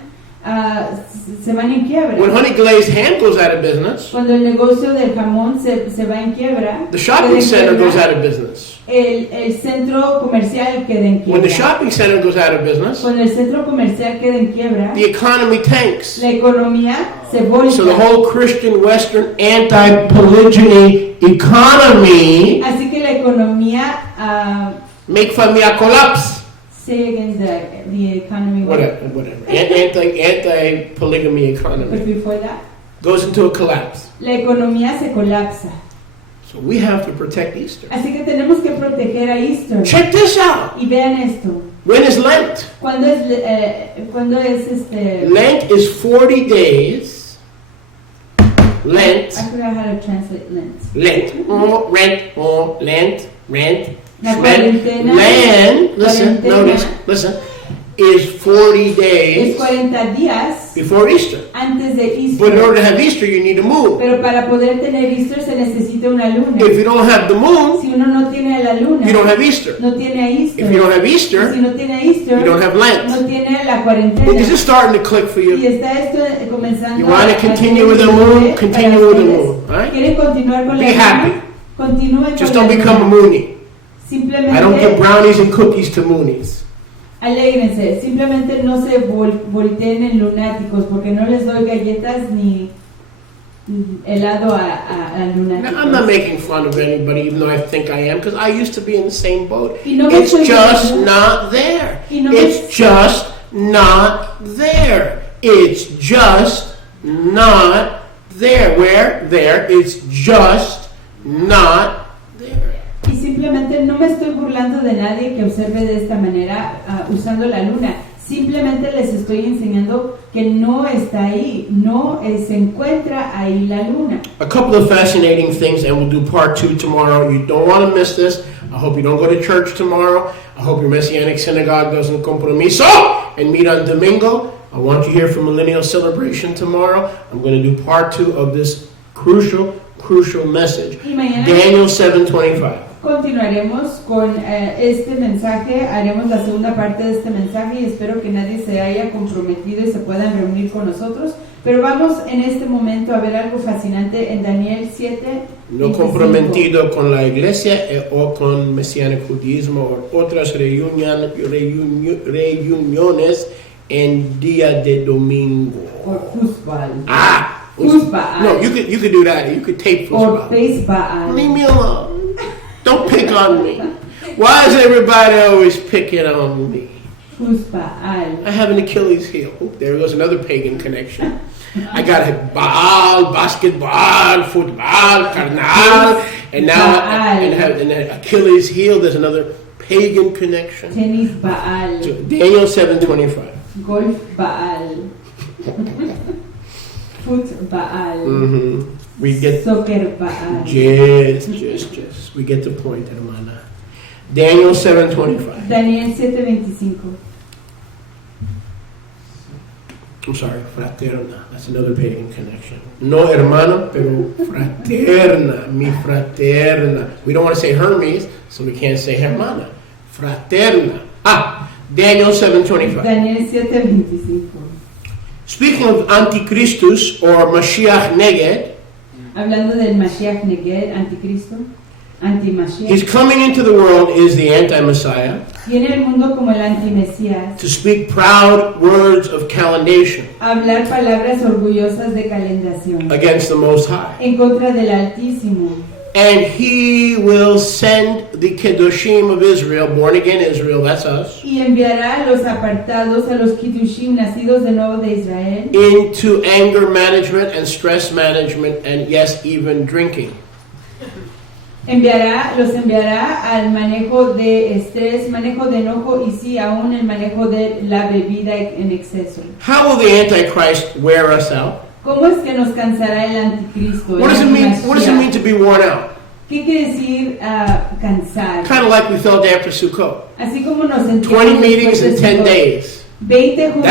en quiebra. When Honey Glazed Ham goes out of business, Cuando el negocio del jamón se va en quiebra, the shopping queda en center quiebra, goes out of business. el centro comercial queda en When the quiebra. shopping center goes out of business, Cuando el centro comercial queda en quiebra, the economy tanks. la economía se volca. So the whole Christian, Western, anti-polygyny economy Así que la economía make fun me a collapse. say against the economy. Whatever. Anti-polygamy economy But before that, goes into a collapse. la economía se colapsa. So we have to protect Easter. Así que tenemos que proteger a Easter. Check this out. Y vean esto. When is Lent? ¿Cuándo es este? Lent is 40 days. Lent. I forgot how to translate Lent. Lent. Lent. Rent. La Lent. cuarentena. Lent. Listen. Cuarentena. Notice. Listen. Is 40 Es days 40 días before Easter. antes de But in Easter. order to have Easter, you need a moon. Pero para poder tener Easter se necesita una luna. If you don't have the moon, Si uno no tiene la luna, you don't have Easter. no tiene a Easter. If you don't have Y si Easter, no tiene a Easter, you don't have Lent. no tiene la cuarentena. Is it starting to click for Y you? está esto comenzando. You want to a continue with the tener moon? para Continue with the ustedes. moon. Right? ¿Quieren continuar con Be la luna? happy. Continúen Just con don't la become a luna. Moonie. Simplemente I don't give brownies and cookies to Moonies. alégrense, simplemente no se volteen en lunáticos, porque no les doy galletas ni helado a lunáticos. Now, I'm not making fun of anybody, even though I think I am, because I used to be in the same boat. Y no me It's estoy just burlando. not there. Y no me- It's just not there. It's just not there. Where? There. It's just not there. Y simplemente no me estoy burlando de nadie que observe de esta manera usando la luna. Simplemente les estoy enseñando que no está ahí, no se encuentra ahí la luna. A couple of fascinating things, and we'll do part 2 tomorrow. You don't want to miss this. I hope you don't go to church tomorrow. I hope your Messianic synagogue doesn't compromiso and meet on Domingo. I want to hear from Millennial Celebration tomorrow. I'm going to do part 2 of this crucial message. Y mañana Daniel 7:25. continuaremos con este mensaje, haremos la segunda parte de este mensaje y espero que nadie se haya comprometido y se puedan reunir con nosotros. Pero vamos en este momento a ver algo fascinante en Daniel 7. No comprometido con la iglesia o con Messianic Judaísmo o otras reuniones en día de domingo. Or Fusbal. Foosball. No, you could do that. You could tape Or foosball. Baseball. Leave me alone. Don't pick on me. Why is everybody always picking on me? Fusbal. I have an Achilles heel. Oh, there goes another pagan connection. I got a Baal, basketball, football, carnal, and now and an Achilles heel. There's another pagan connection. Tennis Baal. So Daniel 7:25. Golf Baal. Foot Baal. We get Soccer Baal. just. We get the point, hermana. Daniel 7:25. Daniel 7:25. I'm sorry, fraterna. That's another pagan connection. No hermana, pero fraterna. Mi fraterna. We don't want to say Hermes, so we can't say hermana. Fraterna. Daniel 7:25. Daniel 7:25. Speaking of Antichristus or Mashiach Neged, Hablando del Mashiach Neged, anticristo, anti-Mashiach. he's coming into the world is the anti-Messiah Viene al mundo como el anti-Mesías. to speak proud words of calendation Hablar palabras orgullosas de calendación. against the Most High. En contra del Altísimo. And he will send the Kedoshim of Israel, born again Israel, that's us, Y enviará a los apartados, a los Kiddushim nacidos de nuevo de Israel, into anger management and stress management and yes, even drinking. los enviará al manejo de estrés, manejo de enojo y sí, aún el manejo de la bebida en exceso. How will the Antichrist wear us out? ¿Cómo es que nos cansará el anticristo? What does it mean to be worn out? ¿Qué quiere decir cansar? Kind of like we felt after Sukkot. Así como nos sentimos 20 meetings in 10 days. 20 juntos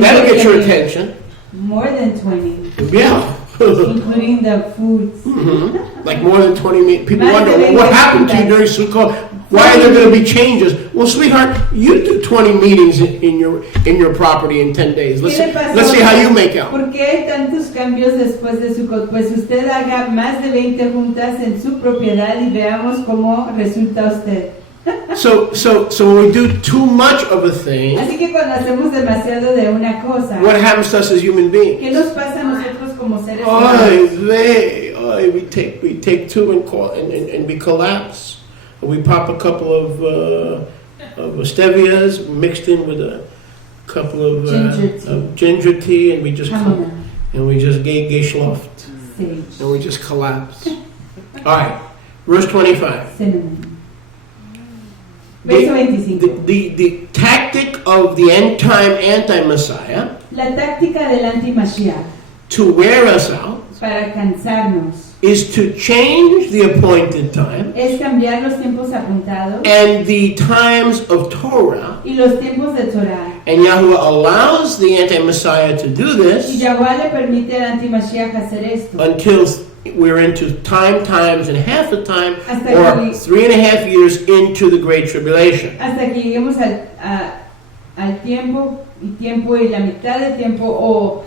That'll get your attention. More than 20. Yeah. Including the foods. Mm-hmm. Like more than 20 meetings. People wonder, well, what happened to you during Sukkot? Why are there going to be changes? Well, sweetheart, you do 20 meetings in your property in 10 days. Let's see how you make out. ¿Por qué hay tantos cambios después de Sukkot? Pues usted haga más de 20 juntas en su propiedad y veamos cómo resulta usted. So when we do too much of a thing, Así que cuando hacemos demasiado de una cosa, what happens to us as human beings? ¿qué nos pasa a nosotros como seres humanos? We take two and we collapse. We pop a couple of stevias mixed in with a couple of ginger tea, and we just geschloft, and we just collapse. All right, verse 25. The tactic of the end time anti-Messiah, la táctica del anti-Mashiach, to wear us out, para cansarnos, is to change the appointed time, es cambiar los tiempos apuntados, and the times of Torah, y los tiempos de Torah. And Yahuwah allows the anti-Messiah to do Y this Yahuwah le permite al anti-Mashiach hacer esto. until we're into times and half the time, Hasta or que- 3.5 years into the Great Tribulation. Hasta que lleguemos al tiempo y la mitad del tiempo, o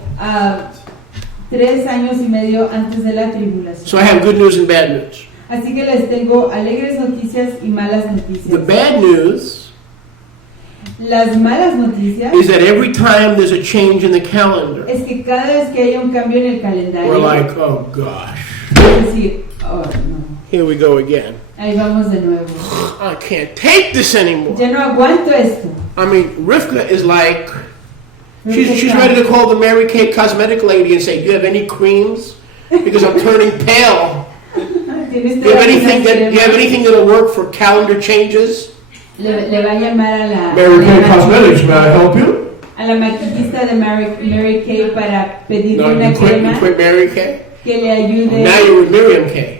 3 años y medio antes de la tribulación. So I have good news and bad news. Así que les tengo alegres noticias y malas The noticias. bad news Las malas noticias is that every time there's a change in the calendar, es que cada vez que haya un cambio en el we're calendario, like, oh gosh, es decir, oh no, here we go again. ahí vamos de nuevo. I can't take this anymore. Ya no aguanto esto. I mean, Rivka is like, she's ready to call the Mary Kay cosmetic lady and say, do you have any creams? Because I'm turning pale. Do you have anything that'll work for calendar changes? Le va a llamar a la Mary Kay Cosmetics, may I help you? a la maquillista de Mary Kay para pedirle No, una you crema quit Mary Kay? que le ayude. Now you're with Miriam Kay.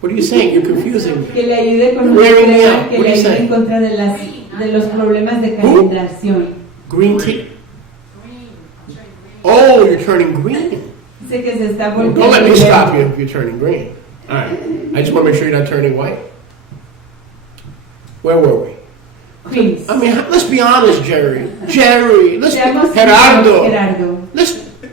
What are you saying? You're confusing me. Que le ayude con una Wearing me crema out. que What le are you ayude saying? en contra de los problemas de calendación. Green tea? Oh, you're turning green. Dice que se está Don't volviendo. let me stop you if you're turning green. All right. I just want to make sure you're not turning white. Where were we? Creams. I mean, let's be honest, Jerry. Let's Seamos Gerardo. sinceros, Gerardo.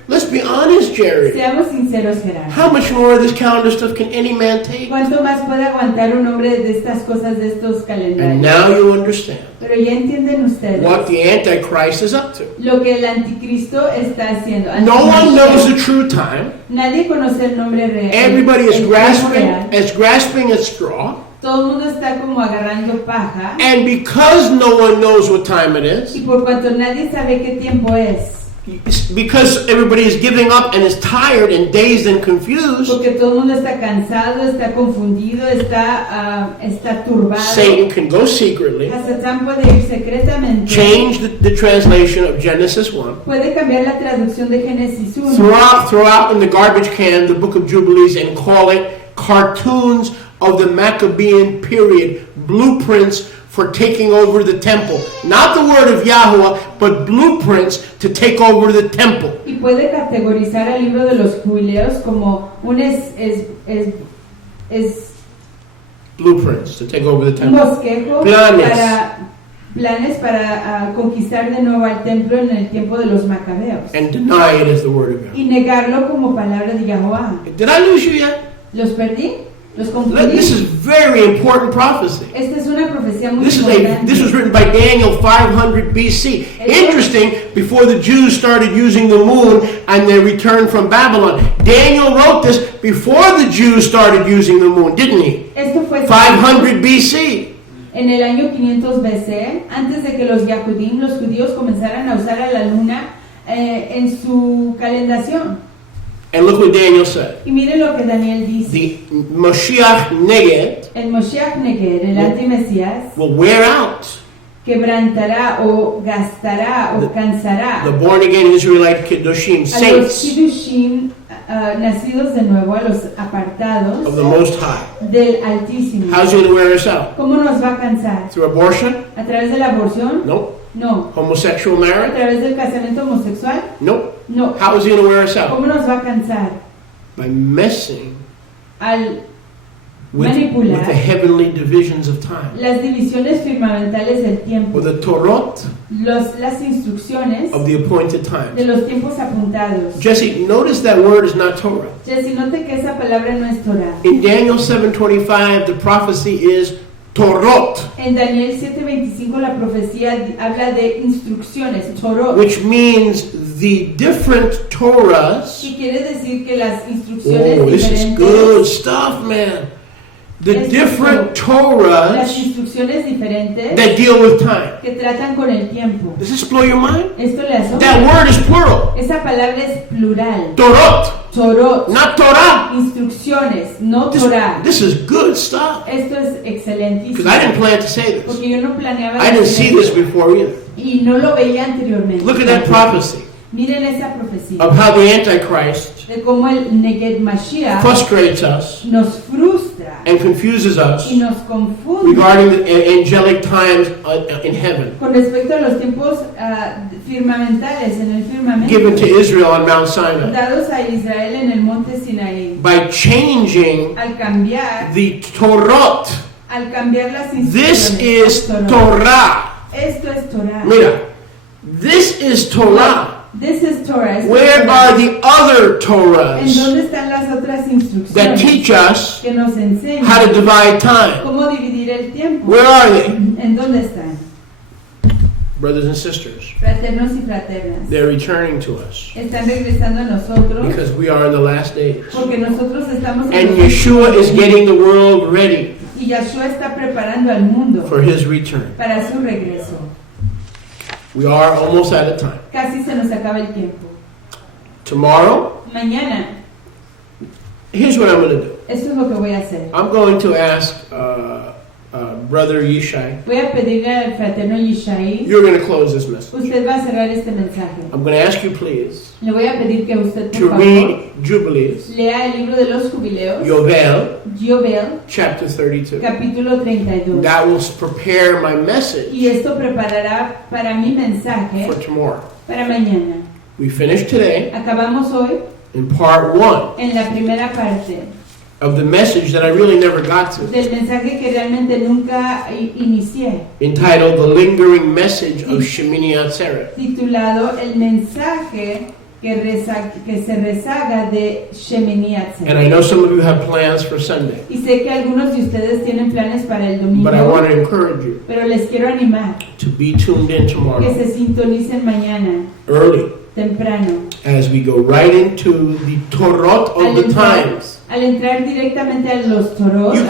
Let's be honest, Jerry. Seamos sinceros, Gerardo. How much more of this calendar stuff can any man take? ¿Cuánto más puede aguantar un hombre de estas cosas, de estos And calendarios? now you understand Pero ya entienden ustedes what the Antichrist is up to. lo que el anticristo está haciendo. No one knows the true time. Nadie conoce el nombre real. Everybody is el tiempo real. grasping at straw. Todo el mundo está como agarrando paja. And because no one knows what time it Y is, por cuanto nadie sabe qué tiempo es, because everybody is giving up and is tired and dazed and confused, porque todo el mundo está cansado, está confundido, está turbado, Satan can go secretly, Satán puede ir secretamente, change the translation of Genesis 1, puede cambiar la traducción de Génesis 1, throw out in the garbage can the book of Jubilees and call it cartoons of the Maccabean period, blueprints for taking over the temple. Not the word of Yahuwah, but blueprints to take over the temple. y puede categorizar al libro de los jubileos como un Blueprints to take over the un temple. bosquejo planes para conquistar de nuevo al templo en el tiempo de los macabeos And deny it as the word of y Yahuwah. negarlo como palabra de Yahuwah. Did I lose you yet? ¿Los perdí? ¿Los confundí? This is very important prophecy. Esta es una profecía muy This importante. was written by Daniel 500 BC. Interesting, before the Jews started using the moon and they returned from Babylon. Daniel wrote this before the Jews started using the moon, didn't he? Esto fue 500 BC. en el año 500 BC, antes de que los judíos comenzaran a usar a la luna en su calendación. And look what Daniel said. Y miren lo que Daniel dice. The Mashiach Neged El Moshiach Neged, el antimesías, will wear out quebrantará o gastará o cansará the born again Israelite Kiddushim, a los saints Kiddushim nacidos de nuevo, a los apartados of the Most High. del Altísimo. How's he going to wear us out? ¿Cómo nos va a cansar? Through abortion? ¿A través de la aborción? Nope. No. Homosexual ¿A marriage? través del casamiento homosexual? Nope. No. How is he going to wear us out? ¿Cómo nos va a cansar? By messing Al with manipular the heavenly divisions of time. las divisiones firmamentales del tiempo, Or the Torot las instrucciones of the appointed de times. los tiempos apuntados. Jesse, notice that word is not Torah. Jesse, note que esa palabra no es Torah. In Daniel 7:25, the prophecy is Torot, En Daniel 7:25 la profecía habla de instrucciones, Torot, which means the different Torahs. que quiere decir que las instrucciones Oh, this is good diferentes, stuff, man. The Es different las Torahs instrucciones diferentes that deal with time. que tratan con el tiempo. Does this blow your mind? Esto le asombra. That word is plural. Esa palabra es plural. Torot, Torot, not Torah. instrucciones, no Torah. This is good stuff. Esto es excelentísimo. Because I didn't plan to say this. Porque yo no planeaba I didn't decir see this esto. before either. Y no lo veía anteriormente. Look at that prophecy Miren esa profecía of how the Antichrist de cómo el Neged Mashiach frustrates us nos frustra and confuses us y nos confunde regarding the angelic times in heaven con respecto a los tiempos firmamentales en el firmamento given to Israel on Mount Sinai dados a Israel en el monte Sinaí. by changing Al cambiar Torot. las This instrucciones. is Torah. Esto es Torah. Mira, this is Torah. This is Torah. Esto es Where Torah. are the other ¿En Torahs dónde están las otras that instrucciones teach us que nos enseñan how to divide time? cómo dividir el tiempo? Where are they? ¿En dónde están? Brothers and sisters, Fraternos y fraternas. they're returning to us Están regresando a nosotros because we are in the last days. porque nosotros estamos en And los Yeshua últimos is días. getting the world ready Y Yahshua está preparando al mundo for his return. para su regreso. We are almost out of time. Casi se nos acaba el tiempo. Tomorrow, Mañana, here's what I'm going to do. esto es lo que voy a hacer. I'm going to ask Brother Yishai, Voy a pedirle al fraterno Yishai, you're going to close this message. usted va a cerrar este mensaje. I'm going to ask you, please, Le voy a pedir que usted, to por favor, read Jubilees, lea el libro de los jubileos, Yovel, Yobel, chapter 32. capítulo 32. That will prepare my message Y esto preparará para mi mensaje for tomorrow. para mañana. We finished today Acabamos hoy in part 1 en la primera parte of the message that I really never got to, del mensaje que realmente nunca inicié, entitled The Lingering Message of Shemini Atzeret. titulado El mensaje que se rezaga de Shemini And I Atzeret. know some of you have plans for Sunday, Y sé que algunos de ustedes tienen planes para el but I want domingo, to encourage you pero les quiero animar to be tuned in que tomorrow se sintonicen mañana, early temprano, as we go right into the Torot of the times. al entrar directamente a los Torot, You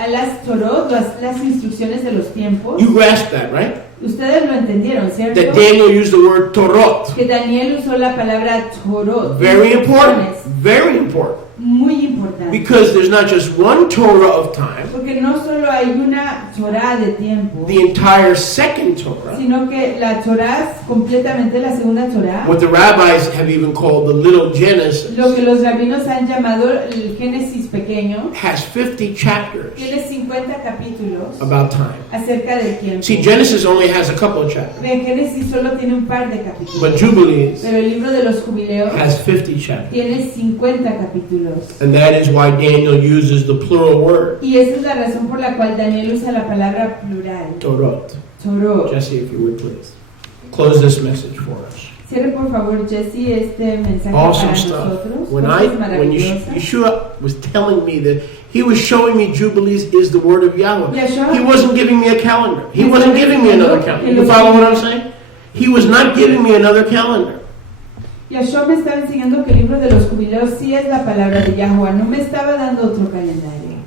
a las Torot, las instrucciones de los tiempos. You grasp that, right? Ustedes lo entendieron, ¿cierto? That Daniel used the word Torot. Que Daniel usó la palabra Torot. Very important. instrucciones, Very important. Muy importante. Because there's not just one Torah of time, Porque no solo hay una Torah de tiempo, the entire second Torah, sino que la Torah, completamente la segunda Torah, what the rabbis have even called the little Genesis, lo que los rabinos han llamado el Génesis pequeño, has 50 chapters tiene 50 capítulos about time. acerca del tiempo. See, Genesis only has a couple of chapters, Ve, Génesis solo tiene un par de capítulos, but Jubilees pero el libro de los jubileos has 50 chapters. tiene 50 capítulos. And that is why Daniel uses the plural word, Y esa es la razón por la cual Daniel usa la palabra plural, Torot. Torot. Jesse, if you would please. Close this message for us. Cierre por favor, Jesse, este mensaje Awesome para stuff. nosotros. When Cosas when maravillosas. Yeshua was telling me that He was showing me Jubilees is the word of Yahweh. Yeshua. He wasn't giving me a calendar. He wasn't giving me another calendar. You follow what I'm saying? He was not giving me another calendar. Yahshua me estaba enseñando que el libro de los jubileos sí es la palabra de Yahweh, no me estaba dando otro calendario.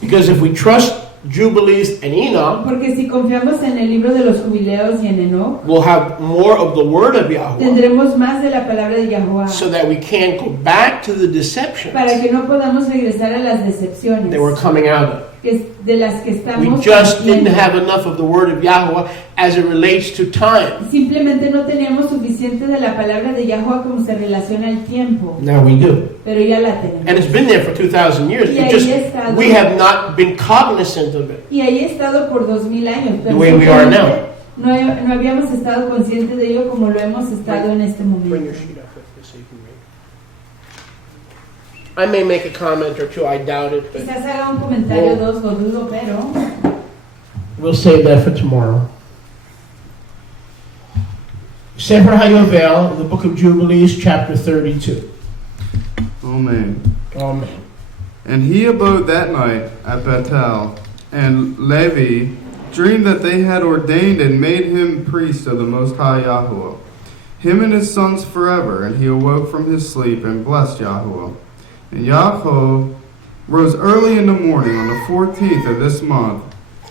Because if we trust Jubilees and Enoch, porque si confiamos en el libro de los jubileos y en Enoch, we'll have more of the word of Yahweh. Tendremos más de la palabra de Yahweh. So that we can't go back to the deceptions. Para que no podamos regresar a las decepciones. That we're coming out of. De las que estamos. We just didn't have enough of the word of Yahweh as it relates to time. Simplemente no teníamos suficiente de la palabra de Yahweh como se relaciona al tiempo. Now we do. Pero ya la tenemos. And it's been there for 2,000 years. We have not been cognizant of it. Y ahí ha estado por 2000 años. The way we are now. No habíamos estado conscientes de ello como lo hemos estado en este momento. Bring your sheet up with this so you can read. I may make a comment or two. I doubt it, but quizás haga un comentario dos, lo dudo, pero we'll save that for tomorrow. Sefer HaYovel, the book of Jubilees, chapter 32. Amen. Amen. And he abode that night at Bethel, and Levi dreamed that they had ordained and made him priest of the Most High Yahweh, him and his sons forever. And he awoke from his sleep and blessed Yahweh. And Yahweh rose early in the morning on the 14th of this month,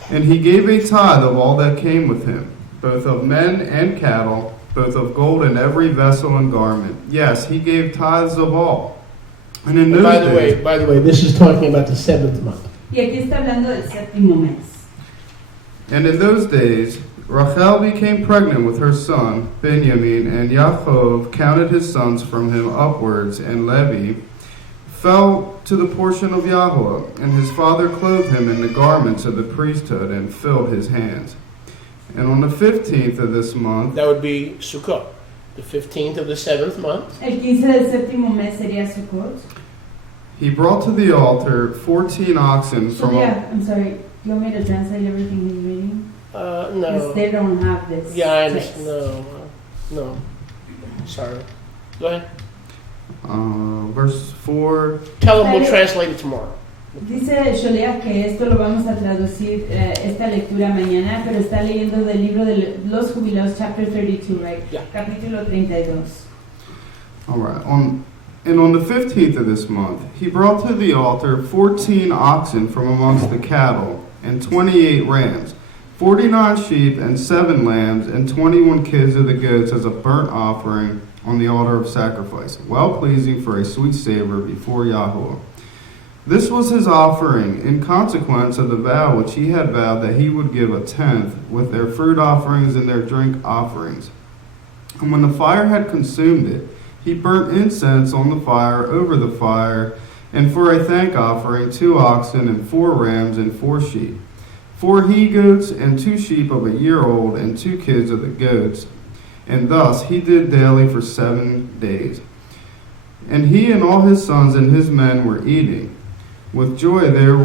and he gave a tithe of all that came with him, both of men and cattle, both of gold and every vessel and garment. Yes, he gave tithes of all. And in those by the way, this is talking about the 7th month. Y aquí está hablando del séptimo mes. And in those days, Rachel became pregnant with her son, Benjamin, and Yaakov counted his sons from him upwards, and Levi fell to the portion of Yahweh, and his father clothed him in the garments of the priesthood and filled his hands. And on the 15th of this month, that would be Sukkot, the 15th of the 7th month. El 15 del séptimo mes sería Sukkot. He brought to the altar 14 oxen from. I'm sorry. You want me to translate everything he's reading? No. Because they don't have this. Yeah, I understand. No. Sorry. Go ahead. Verse 4. Tell them we'll translate it tomorrow. Dice Sholeach que esto lo vamos a traducir esta lectura mañana, pero está leyendo del libro de los jubileos, chapter 32, right? Yeah. Capítulo 32. All right. And on the 15th of this month, he brought to the altar 14 oxen from amongst the cattle, and 28 rams, 49 sheep, and 7 lambs, and 21 kids of the goats as a burnt offering on the altar of sacrifice, well pleasing for a sweet savor before Yahweh. This was his offering in consequence of the vow which he had vowed that he would give a tenth with their fruit offerings and their drink offerings. And when the fire had consumed it, he burnt incense on the fire over the fire, and for a thank offering 2 oxen and 4 rams and 4 sheep, 4 he-goats and 2 sheep of a year old and 2 kids of the goats. And thus he did daily for 7 days. And he and all his sons and his men were eating with joy there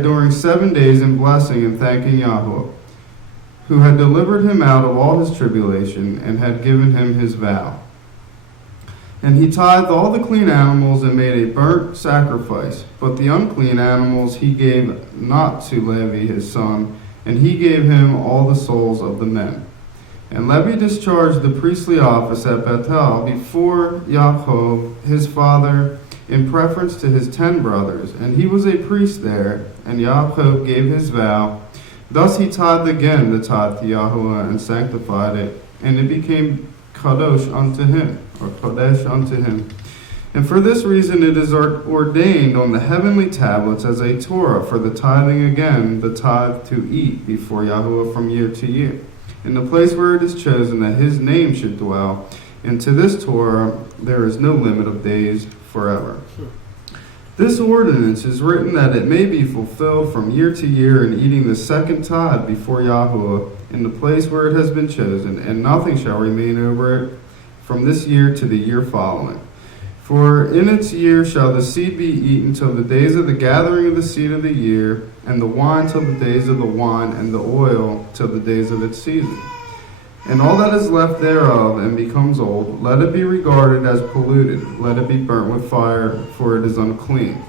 during 7 days in blessing and thanking Yahweh, who had delivered him out of all his tribulation and had given him his vow. And he tithed all the clean animals and made a burnt sacrifice, but the unclean animals he gave not to Levi his son, and he gave him all the souls of the men. And Levi discharged the priestly office at Bethel before Yaakov his father in preference to his 10 brothers, and he was a priest there, and Yaakov gave his vow. Thus he tithed again the tithe to Yahweh and sanctified it, and it became kadosh unto him, or kodesh unto him. And for this reason it is ordained on the heavenly tablets as a Torah for the tithing again, the tithe to eat before Yahweh from year to year, in the place where it is chosen that his name should dwell. And to this Torah there is no limit of days forever. This ordinance is written that it may be fulfilled from year to year in eating the second tithe before Yahweh in the place where it has been chosen, and nothing shall remain over it from this year to the year following. For in its year shall the seed be eaten till the days of the gathering of the seed of the year, and the wine till the days of the wine, and the oil till the days of its season. And all that is left thereof and becomes old, let it be regarded as polluted, let it be burnt with fire, for it is unclean.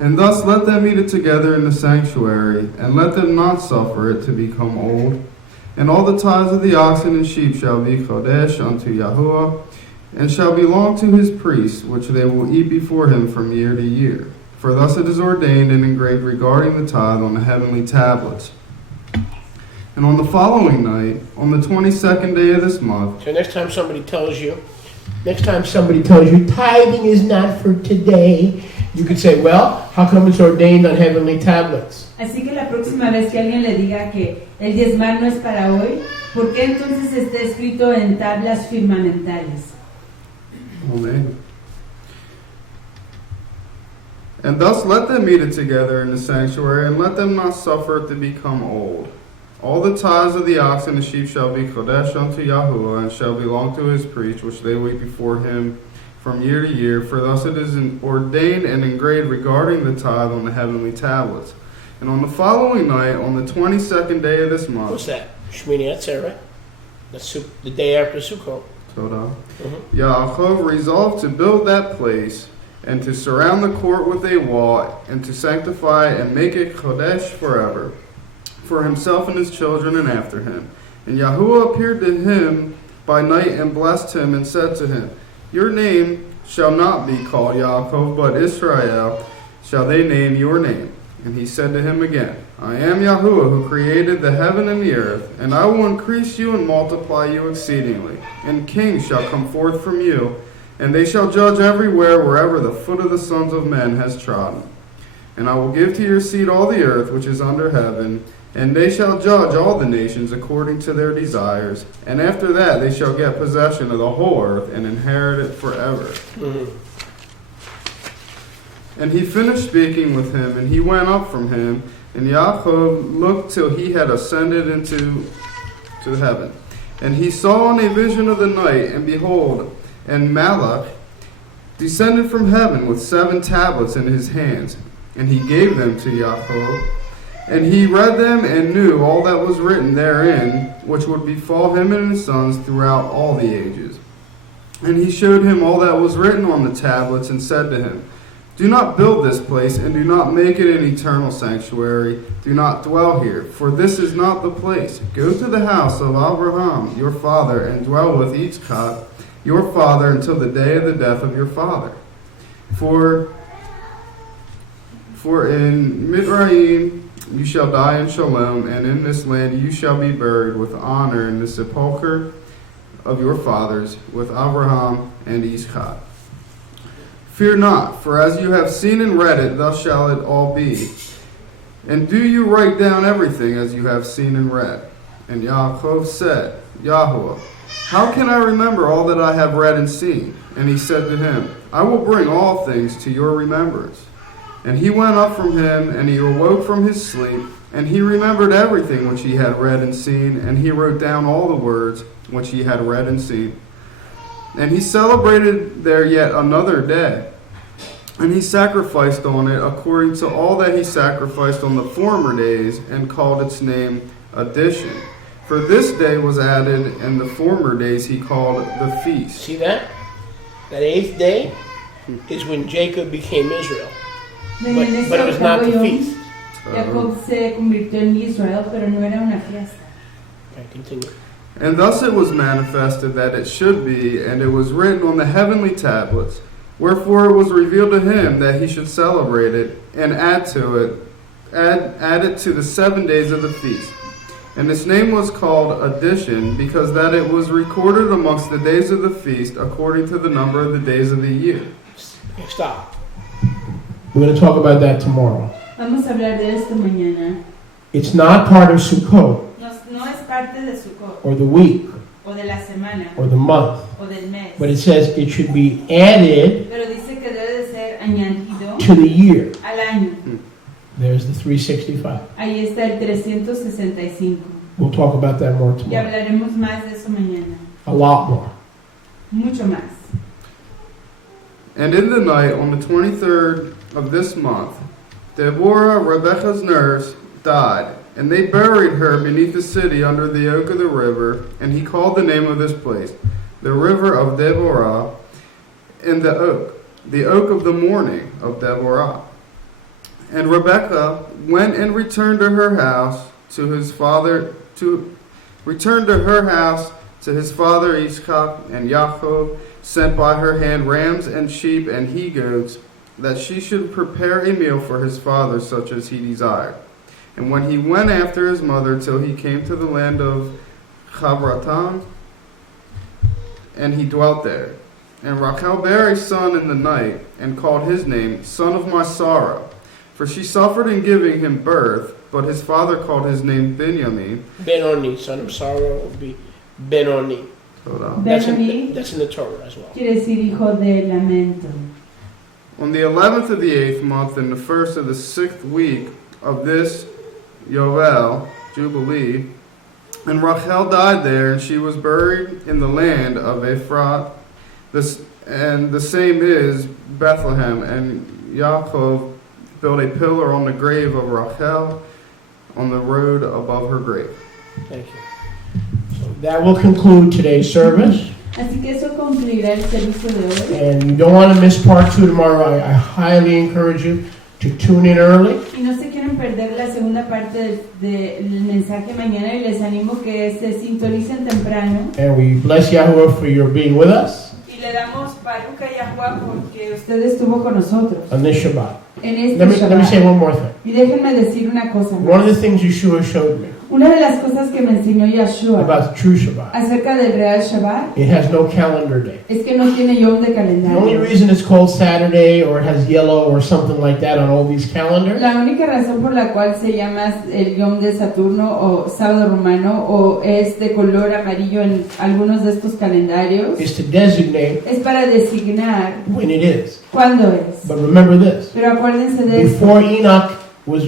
And thus let them eat it together in the sanctuary, and let them not suffer it to become old. And all the tithes of the oxen and sheep shall be chodesh unto Yahuwah, and shall belong to his priests, which they will eat before him from year to year. For thus it is ordained and engraved regarding the tithe on the heavenly tablets. And on the following night, on the 22nd day of this month. So next time somebody tells you tithing is not for today, you could say, well, how come it's ordained on heavenly tablets? Así que la próxima vez que alguien le diga que el diezmar no es para hoy, ¿por qué entonces está escrito en tablas firmamentales? Amen. And thus let them eat it together in the sanctuary, and let them not suffer it to become old. All the tithes of the oxen and the sheep shall be chodesh unto Yahuwah, and shall belong to his priests, which they will eat before him from year to year. For thus it is ordained and engraved regarding the tithe on the heavenly tablets. And on the following night, on the 22nd day of this month. What's that? Shmini Atzeret. That's the day after Sukkot. Yaakov resolved to build that place, and to surround the court with a wall, and to sanctify and make it chodesh forever, for himself and his children and after him. And Yahuwah appeared to him by night and blessed him and said to him, Your name shall not be called Yaakov, but Israel shall they name your name. And he said to him again, I am Yahuwah who created the heaven and the earth, and I will increase you and multiply you exceedingly. And kings shall come forth from you, and they shall judge everywhere wherever the foot of the sons of men has trodden. And I will give to your seed all the earth which is under heaven, and they shall judge all the nations according to their desires. And after that they shall get possession of the whole earth and inherit it forever. And he finished speaking with him, and he went up from him, and Yaakov looked till he had ascended into heaven. And he saw in a vision of the night, and behold, and Malach descended from heaven with 7 tablets in his hands. And he gave them to Yaakov. And he read them and knew all that was written therein, which would befall him and his sons throughout all the ages. And he showed him all that was written on the tablets, and said to him, Do not build this place, and do not make it an eternal sanctuary. Do not dwell here, for this is not the place. Go to the house of Abraham, your father, and dwell with Yitzchak, your father, until the day of the death of your father. For in Midraim you shall die in Shalom, and in this land you shall be buried with honor in the sepulchre of your fathers, with Abraham and Yitzchak. Fear not, for as you have seen and read it, thus shall it all be. And do you write down everything as you have seen and read? And Yaakov said, Yahuwah, how can I remember all that I have read and seen? And he said to him, I will bring all things to your remembrance. And he went up from him, and he awoke from his sleep, and he remembered everything which he had read and seen, and he wrote down all the words which he had read and seen. And he celebrated there yet another day, and he sacrificed on it according to all that he sacrificed on the former days, and called its name Addition. For this day was added, and the former days he called the feast. See that? That 8th day is when Jacob became Israel. But it was not the feast. Jacob se convirtió en Israel, pero no era una fiesta. Okay, continue. And thus it was manifested that it should be, and it was written on the heavenly tablets. Wherefore it was revealed to him that he should celebrate it, and add it to the 7 days of the feast. And its name was called Addition, because that it was recorded amongst the days of the feast, according to the number of the days of the year. Okay, stop. We're going to talk about that tomorrow. Vamos a hablar de esto mañana. It's not part of Sukkot. No es parte de Sukkot. Or the week. O de la semana. Or the month. O del mes. But it says it should be added. Pero dice que debe de ser añadido. To the year. Al año. There's the 365. Ahí está el 365. We'll talk about that more Y tomorrow. hablaremos más de eso mañana. A lot more. Mucho más. And in the night, on the 23rd of this month, Deborah, Rebekah's nurse, died, And they buried her beneath the city under the oak of the river, and he called the name of this place, the river of Deborah, and the oak of the morning of Deborah. And Rebekah went and returned to her house to his father Ishak, and Yaakov sent by her hand rams and sheep and he-goats, that she should prepare a meal for his father such as he desired. And when he went after his mother till he came to the land of Chabratan, and he dwelt there. And Rachel bare a son in the night, and called his name, Son of my sorrow. For she suffered in giving him birth, but his father called his name Benjamin. Benoni, son of sorrow, would be Benoni. Hold on. Benoni That's in the Torah as well. quiere decir hijo de lamento. On the 11th of the 8th month, in the first of the 6th week of this Yovel, Jubilee, and Rachel died there, and she was buried in the land of Ephrat, and the same is Bethlehem. And Yaakov built a pillar on the grave of Rachel on the road above her grave. Thank you. So that will conclude today's service. Así que eso concluirá el servicio de hoy. And you don't want to miss part 2 tomorrow. I highly encourage you to tune in early. Y no se quieren perder la segunda parte del mensaje mañana y les animo que se sintonicen temprano. And we bless YHWH for your being with us Y le damos Baruch a Yahuwah porque usted estuvo con nosotros on this Shabbat. en este Let me say Shabbat. one more thing. Y déjenme decir una cosa One of más. the things Yeshua showed me Una de las cosas que me enseñó Yahshua about the true Shabbat, acerca del real Shabbat it has no calendar day. es que no tiene yom de The only calendario. reason it's called Saturday or it has yellow or something like that on all these calendars La única razón por la cual se llama el yom de Saturno o sábado romano o es de color amarillo en algunos de estos calendarios is to designate es para designar when it is. cuándo es. But remember this, Pero acuérdense de esto. before Enoch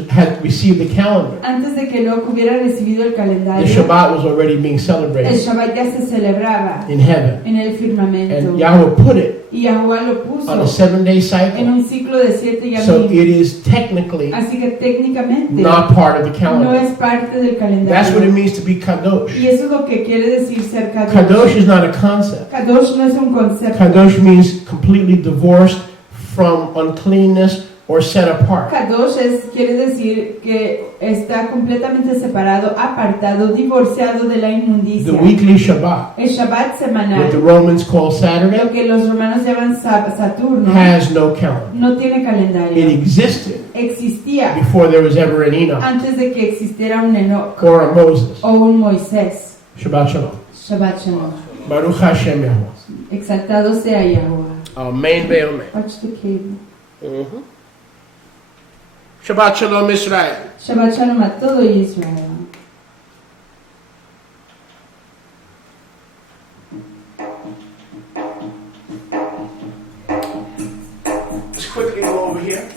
had received the calendar, Antes de que Enoch hubiera recibido el the calendario, Shabbat was already being el celebrated Shabbat ya se celebraba in heaven. en el firmamento. And Yahweh put it Y Yahuwah lo on a puso 7-day en cycle. un ciclo de 7 So yamim. it is technically Así que técnicamente not part of the no calendar. es parte del That's what it calendario. means to be kadosh. Y eso es lo que quiere decir ser Kadosh kadosh. is not a concept. Kadosh no es un concepto. Kadosh means completely divorced from uncleanness or set apart. Kadosh quiere decir que está completamente separado, apartado, divorciado de la inmundicia. The weekly Shabbat, El Shabbat what the semanal, Romans call lo Saturday, que los romanos llaman Saturno, has no calendar. no tiene It calendario. existed Existía before there was ever an Enoch antes de que existiera un Enoch or a Moses. o un Moisés. Shabbat Shalom. Shabbat Shalom. Baruch Hashem Yahuwah. Exaltado sea Yahuwah. Amen ve'amen. Watch the cable. Shabbat Shalom Israel. Shabbat Shalom a todo Israel. Let's quickly go over here.